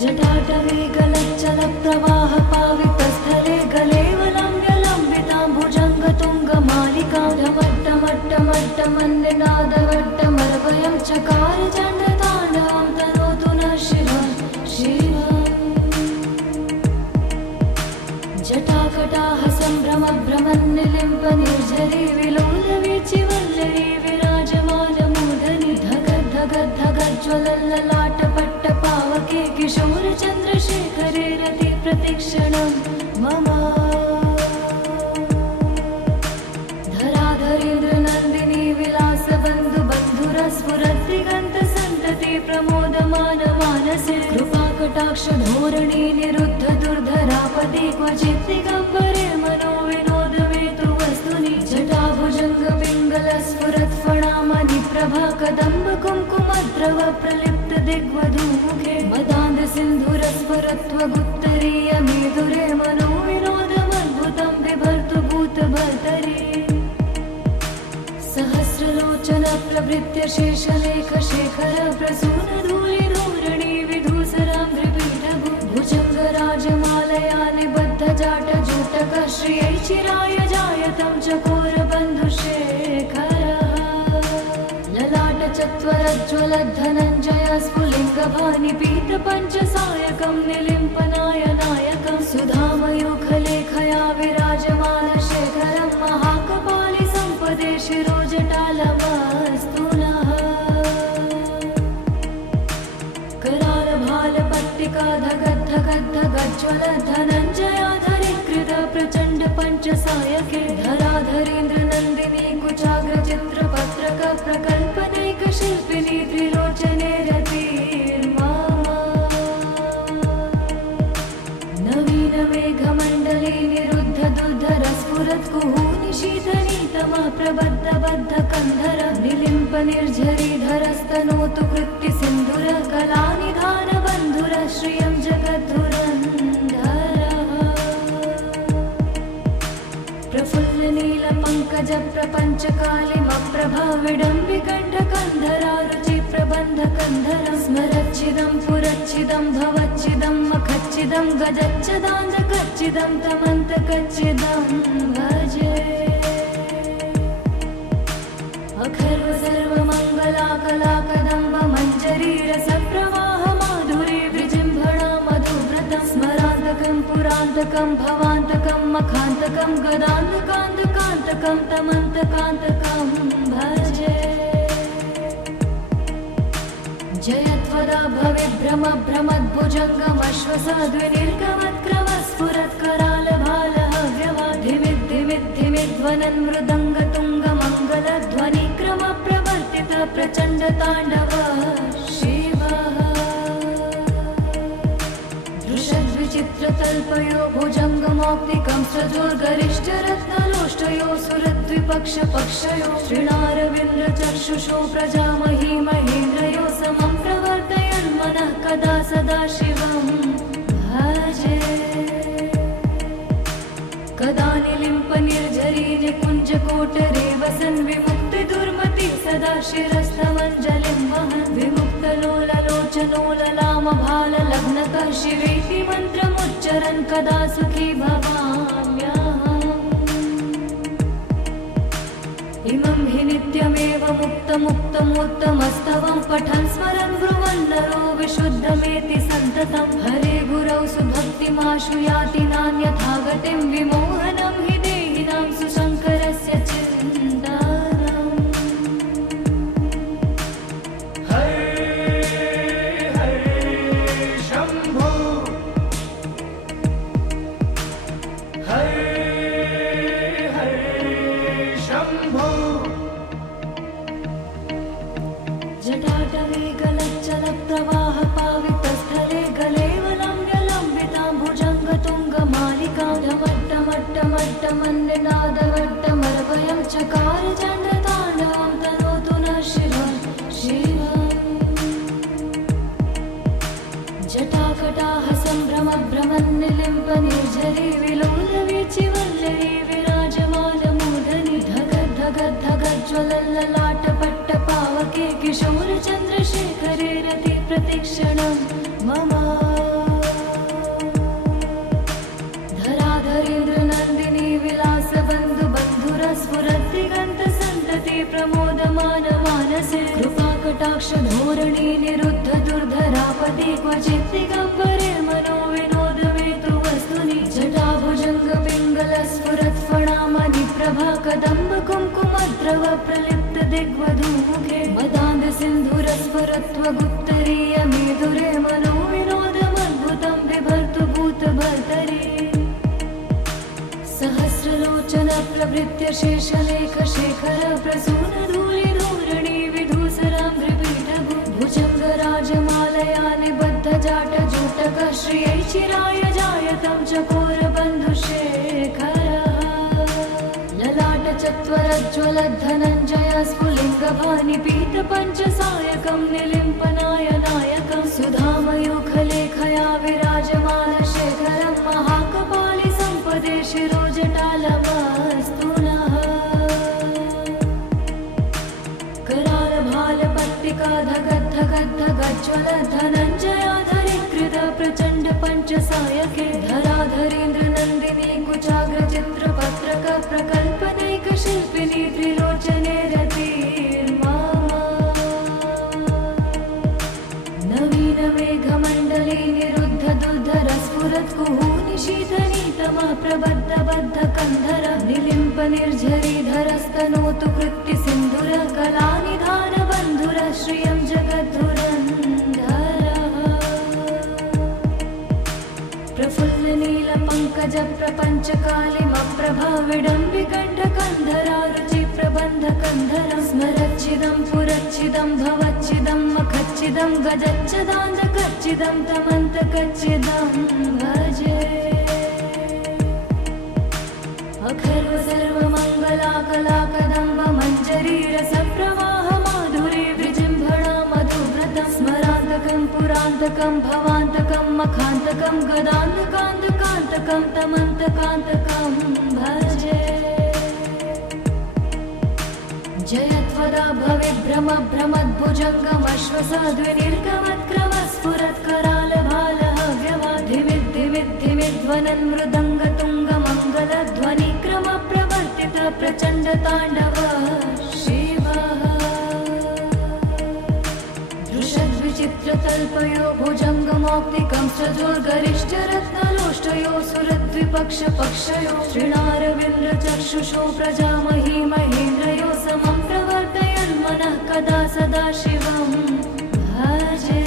जटाटवे गलच्चल प्रवाह पावितस्थले गलेवलम्ब्यलम्बितां भुजङ्गतुङ्गमालिकां ढमट्टमट्टमट्टमन्निनादवट्टमर्वयं चकार चण्डताण्डवं तनोतु नः शिवं जटाकटाः सम्भ्रमभ्रमन्निलिम्प निर्झरी विलोलवीचिवल्लरी विराजमानमूर्धनि धगद्धगद्धगज्ज्वलल्ललाटपट्टपावके किशोरचन्द्रशेखरे रति प्रतिक्षणं मम धराधरेन्द्र नन्दिनी विलासबन्धु बन्धुरस्फुरद्दिगन्तसन्तति प्रमोदमान मानसे कृपाकटाक्ष धोरणी निरुद्ध दुर्धरापदे क्वचित् दिगम्बरे मनो विनोदमेतु वस्तुनि जटाभुजङ्ग पिङ्गलस्फुरत्फणामणि प्रभा कदम्ब कुङ्कुमद्रव प्रलिप्त दिग्वधूमुखे मदान्ध सिन्धुरस्वरत्वगुत्तरीय मेधुरे मनो विनोदमद्भुतं बिभर्तु भूतभर्तरि सहस्रलोचन प्रभृत्य शेषलेख शेखर प्रसून धूलिधूरणि विधूसराङ्घ्रिपीठभु भुजङ्गराजमालया निबद्ध जाट जूटक श्रियै चिराय जायतं चकोरबन्धुशेखरः ललाट चत्वरज्ज्वलद्धनञ्जय स्फुलिङ्गभानिपीत पञ्चसायकं निलिम्पनाय नायकं सुधामयूखलेखया विराजमान शेखरं महाकपालि सम्पदे शिरोजटालमस्तु नः करालभालपट्टिका धगद्धगद्धगज्ज्वल धनञ्जयाधरीकृत प्रचण्ड पञ्चसायके धराधरेन्द्र नन्दिनी कुचाग्रचित्रपत्रक प्रकल्पनैक शिल्पिनी त्रिलोचने रतिर्मा नवीन मेघमण्डले निरुद्ध दुर्धर स्फुरत् कुहूनि शीतनीतमा प्रबद्ध बद्ध कन्धर निलिम्प निर्झरीधरस्तनोतु कृत्ति सिन्धुर कलानिधान बन्धुर श्रियं जगद्धुरन्धरः प्रफुल्ल नील पङ्कज प्रपञ्च कालिमप्रभा विडम्बिकण्ठ कन्धरा रुचि प्रबन्ध कन्धर स्मरच्छिदं पुरच्छिदं भवच्छिदं मखच्छिदं गजच्छदान्धकच्छिदं तमन्तकच्छिदं भजे अखर्व सर्वमङ्गला कदम्ब मञ्जरी रसप्रवाह माधुरी विजृम्भणा मधुव्रतं स्मरान्तकं पुरान्तकं भवान्तकं मखान्तकं गदान्तकान्तकान्तकं तमन्तकान्तकं भजे जयत्वदा भविभ्रम भ्रमद्भुजङ्गमश्वसाद्विनिर्गमत्करालभालहव्यवाधिमिद्धिमिद्धिमिध्वनन् मृदङ्गतुङ्गमङ्गलध्वनिक्रम प्रवर्तित प्रचण्ड ताण्डव शिवः दृशद्विचित्रतल्पयो भुजङ्गमौक्तिकं सजोर्गरिष्ठरत्नलोष्टयो सुरद्विपक्षपक्षयो श्रीणारविन्द्रचक्षुषो प्रजामही महेन्द्रयो समं प्रवर्तयन्मनः कदा सदा शिवं भजे कदा निलिम्प निर्झरी निकुञ्जकोटरे वसन् विमुक्ति दुर्मति सदा शिरस्थमञ्जलिं वहन् विमुक्तलोललोचनो ललामभाललग्नतः शिवेति मन्त्रमुच्चरन् कदा सुखी भवाम्यहम् इमं हि नित्यमेव मुक्तमुत्तमोत्तमस्तवं पठन् स्मरन् ब्रुवन् नरो विशुद्धमेति सन्ततं हरे गुरौ सुभक्तिमाशु याति नान्यथा गतिं विमोहनं हि देहिनां सुशङ्करस्य चिन्तनम् हरे हरे शम्भो हरे हरे शम्भो जटाटवे गलच्चल प्रवाह पावितस्थले गलेवलम्ब्यलम्बितां भुजङ्गतुङ्गमालिकां ढमट्टमट्टमट्टमन्निनादवट्टमर्वयं चकार चण्डताण्डवं तनोतु नः शिवं शिवम् जटाकटाह सम्भ्रमभ्रमन्निलिम्प निर्झरी विलोलवीचिवल्लरी विराजमानमूर्धनि धगद्धगद्धगज्ज्वलल्ललाटपट्टपावके किशोरचन्द्रशेखरे रति प्रतिक्षणं मम धराधरेन्द्र नन्दिनी विलासबन्धु बन्धुरस्फुरद्दिगन्तसन्तति प्रमोदमान मानसे कृपाकटाक्ष धोरणी निरुद्ध दुर्धरापदि क्वचित् दिगम्बरे मनो विनोदमेतु वस्तुनि जटाभुजङ्ग पिङ्गल स्फुरत्फणामणि प्रभा कदम्ब कुङ्कुमद्रव प्रलिप्त दिग्वधूमुखे मदान्ध सिन्धुरस्फुरत्वगुत्तरीय मेधुरे मनो विनोदमद्भुतं बिभर्तु भूतभर्तरि सहस्रलोचन प्रभृत्य शेषलेख शेखर प्रसून धूलिधूरणि विधूसराङ्घ्रिपीठभु भुजङ्गराजमालया निबद्ध जाट जूटक श्रियै चिराय जायतं चकोरबन्धुशेखरः ललाट चत्व जयत्वरज्ज्वलद्धनञ्जय स्फुलिङ्गभानिपीतपञ्चसायकं निलिम्पनाय नायकं सुधामयूखलेखया विराजमानशेखरं महाकपालि सम्पदे शिरोजटालमस्तु नः करालभालपट्टिकाधगद्धगद्धगज्ज्वलद्धनञ्जयाधरीकृत प्रचण्ड पञ्चसायके धराधरेन्द्रनन्दिनी कुचाग्रचित्रपत्रक प्रकल्पनैकशिल्पिनी त्रिलोचने रतिर्मा नवीन मेघमण्डले निरुद्ध दुर्धरस्फुरत्कुहूनिशीतनीतमः प्रबद्ध बद्ध कन्धर निलिम्प निर्झरीधरस्तनोतु कृत्ति सिन्धुर कलानिधान बन्धुर श्रियं जगद्धुरन्धरः प्रफुल्ल नील पङ्कज प्रपञ्च कालिमप्रभा विडम्बिकण्ठकन्धरा रुचि प्रबन्ध कन्धरं स्मरच्छिदं पुरच्छिदं भवच्छिदं मखच्छिदं गजच्छदान्धकच्छिदं तमन्तकच्छिदं भजे अखर्व सर्वमङ्गलाकलाकदम्ब मञ्जरीरसप्रवाह माधुरी विजृम्भणा मधुव्रतं स्मरान्तकं पुरान्तकं भवान्तकं मखान्तकं गदान्तकान्तकान्तकं तमन्तकान्तकं भजे जयत्वदा भविभ्रम भ्रमद्भुजङ्गमश्वसाद्विनिर्गमत्क्रमस्फुरत्करालभालहव्यवाधिमिद्धिमिद्धिमिध्वनन् मृदङ्गतुङ्गमङ्गलध्वनिक्रम प्रवर्तित प्रचण्डताण्डव शिवः दृशद्विचित्रतल्पयो भुजङ्गमौक्तिकं सजोर्गरिष्ठरत्नलोष्टयो सुरद्विपक्षपक्षयो श्रीणारविन्द्रचक्षुषो प्रजामही महेन्द्रयो समं प्रवर्तयन् मनः कदा सदा शिवं भजे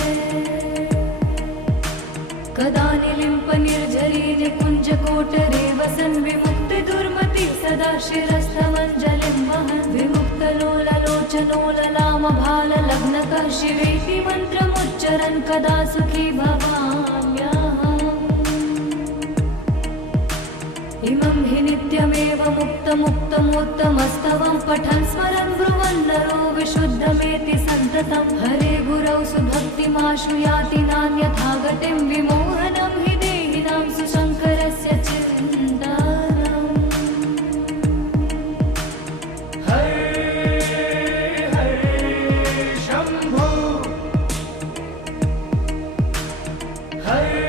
कदा निलिम्प निर्झरी निकुञ्जकोटरे वसन् विमुक्तिदुर्मति सदा शिरस्थमञ्जलिं वहन् विमुक्तलोललोचनोललामभाललग्नकः शिवेति मन्त्रमुच्चरन् कदा सुखी भवाम्यहम् इमं हि नित्यमेव मुक्तमुक्तमोत्तमस्तवं पठन् स्मरन् ब्रुवन् नरो विशुद्धमेति सन्ततं हरे गुरौ सुभक्तिमाशु याति नान्यथा गतिं विमोहनं हि देहिनां सुशङ्करस्य चिन्तनम् हरे हरे शम्भो हरे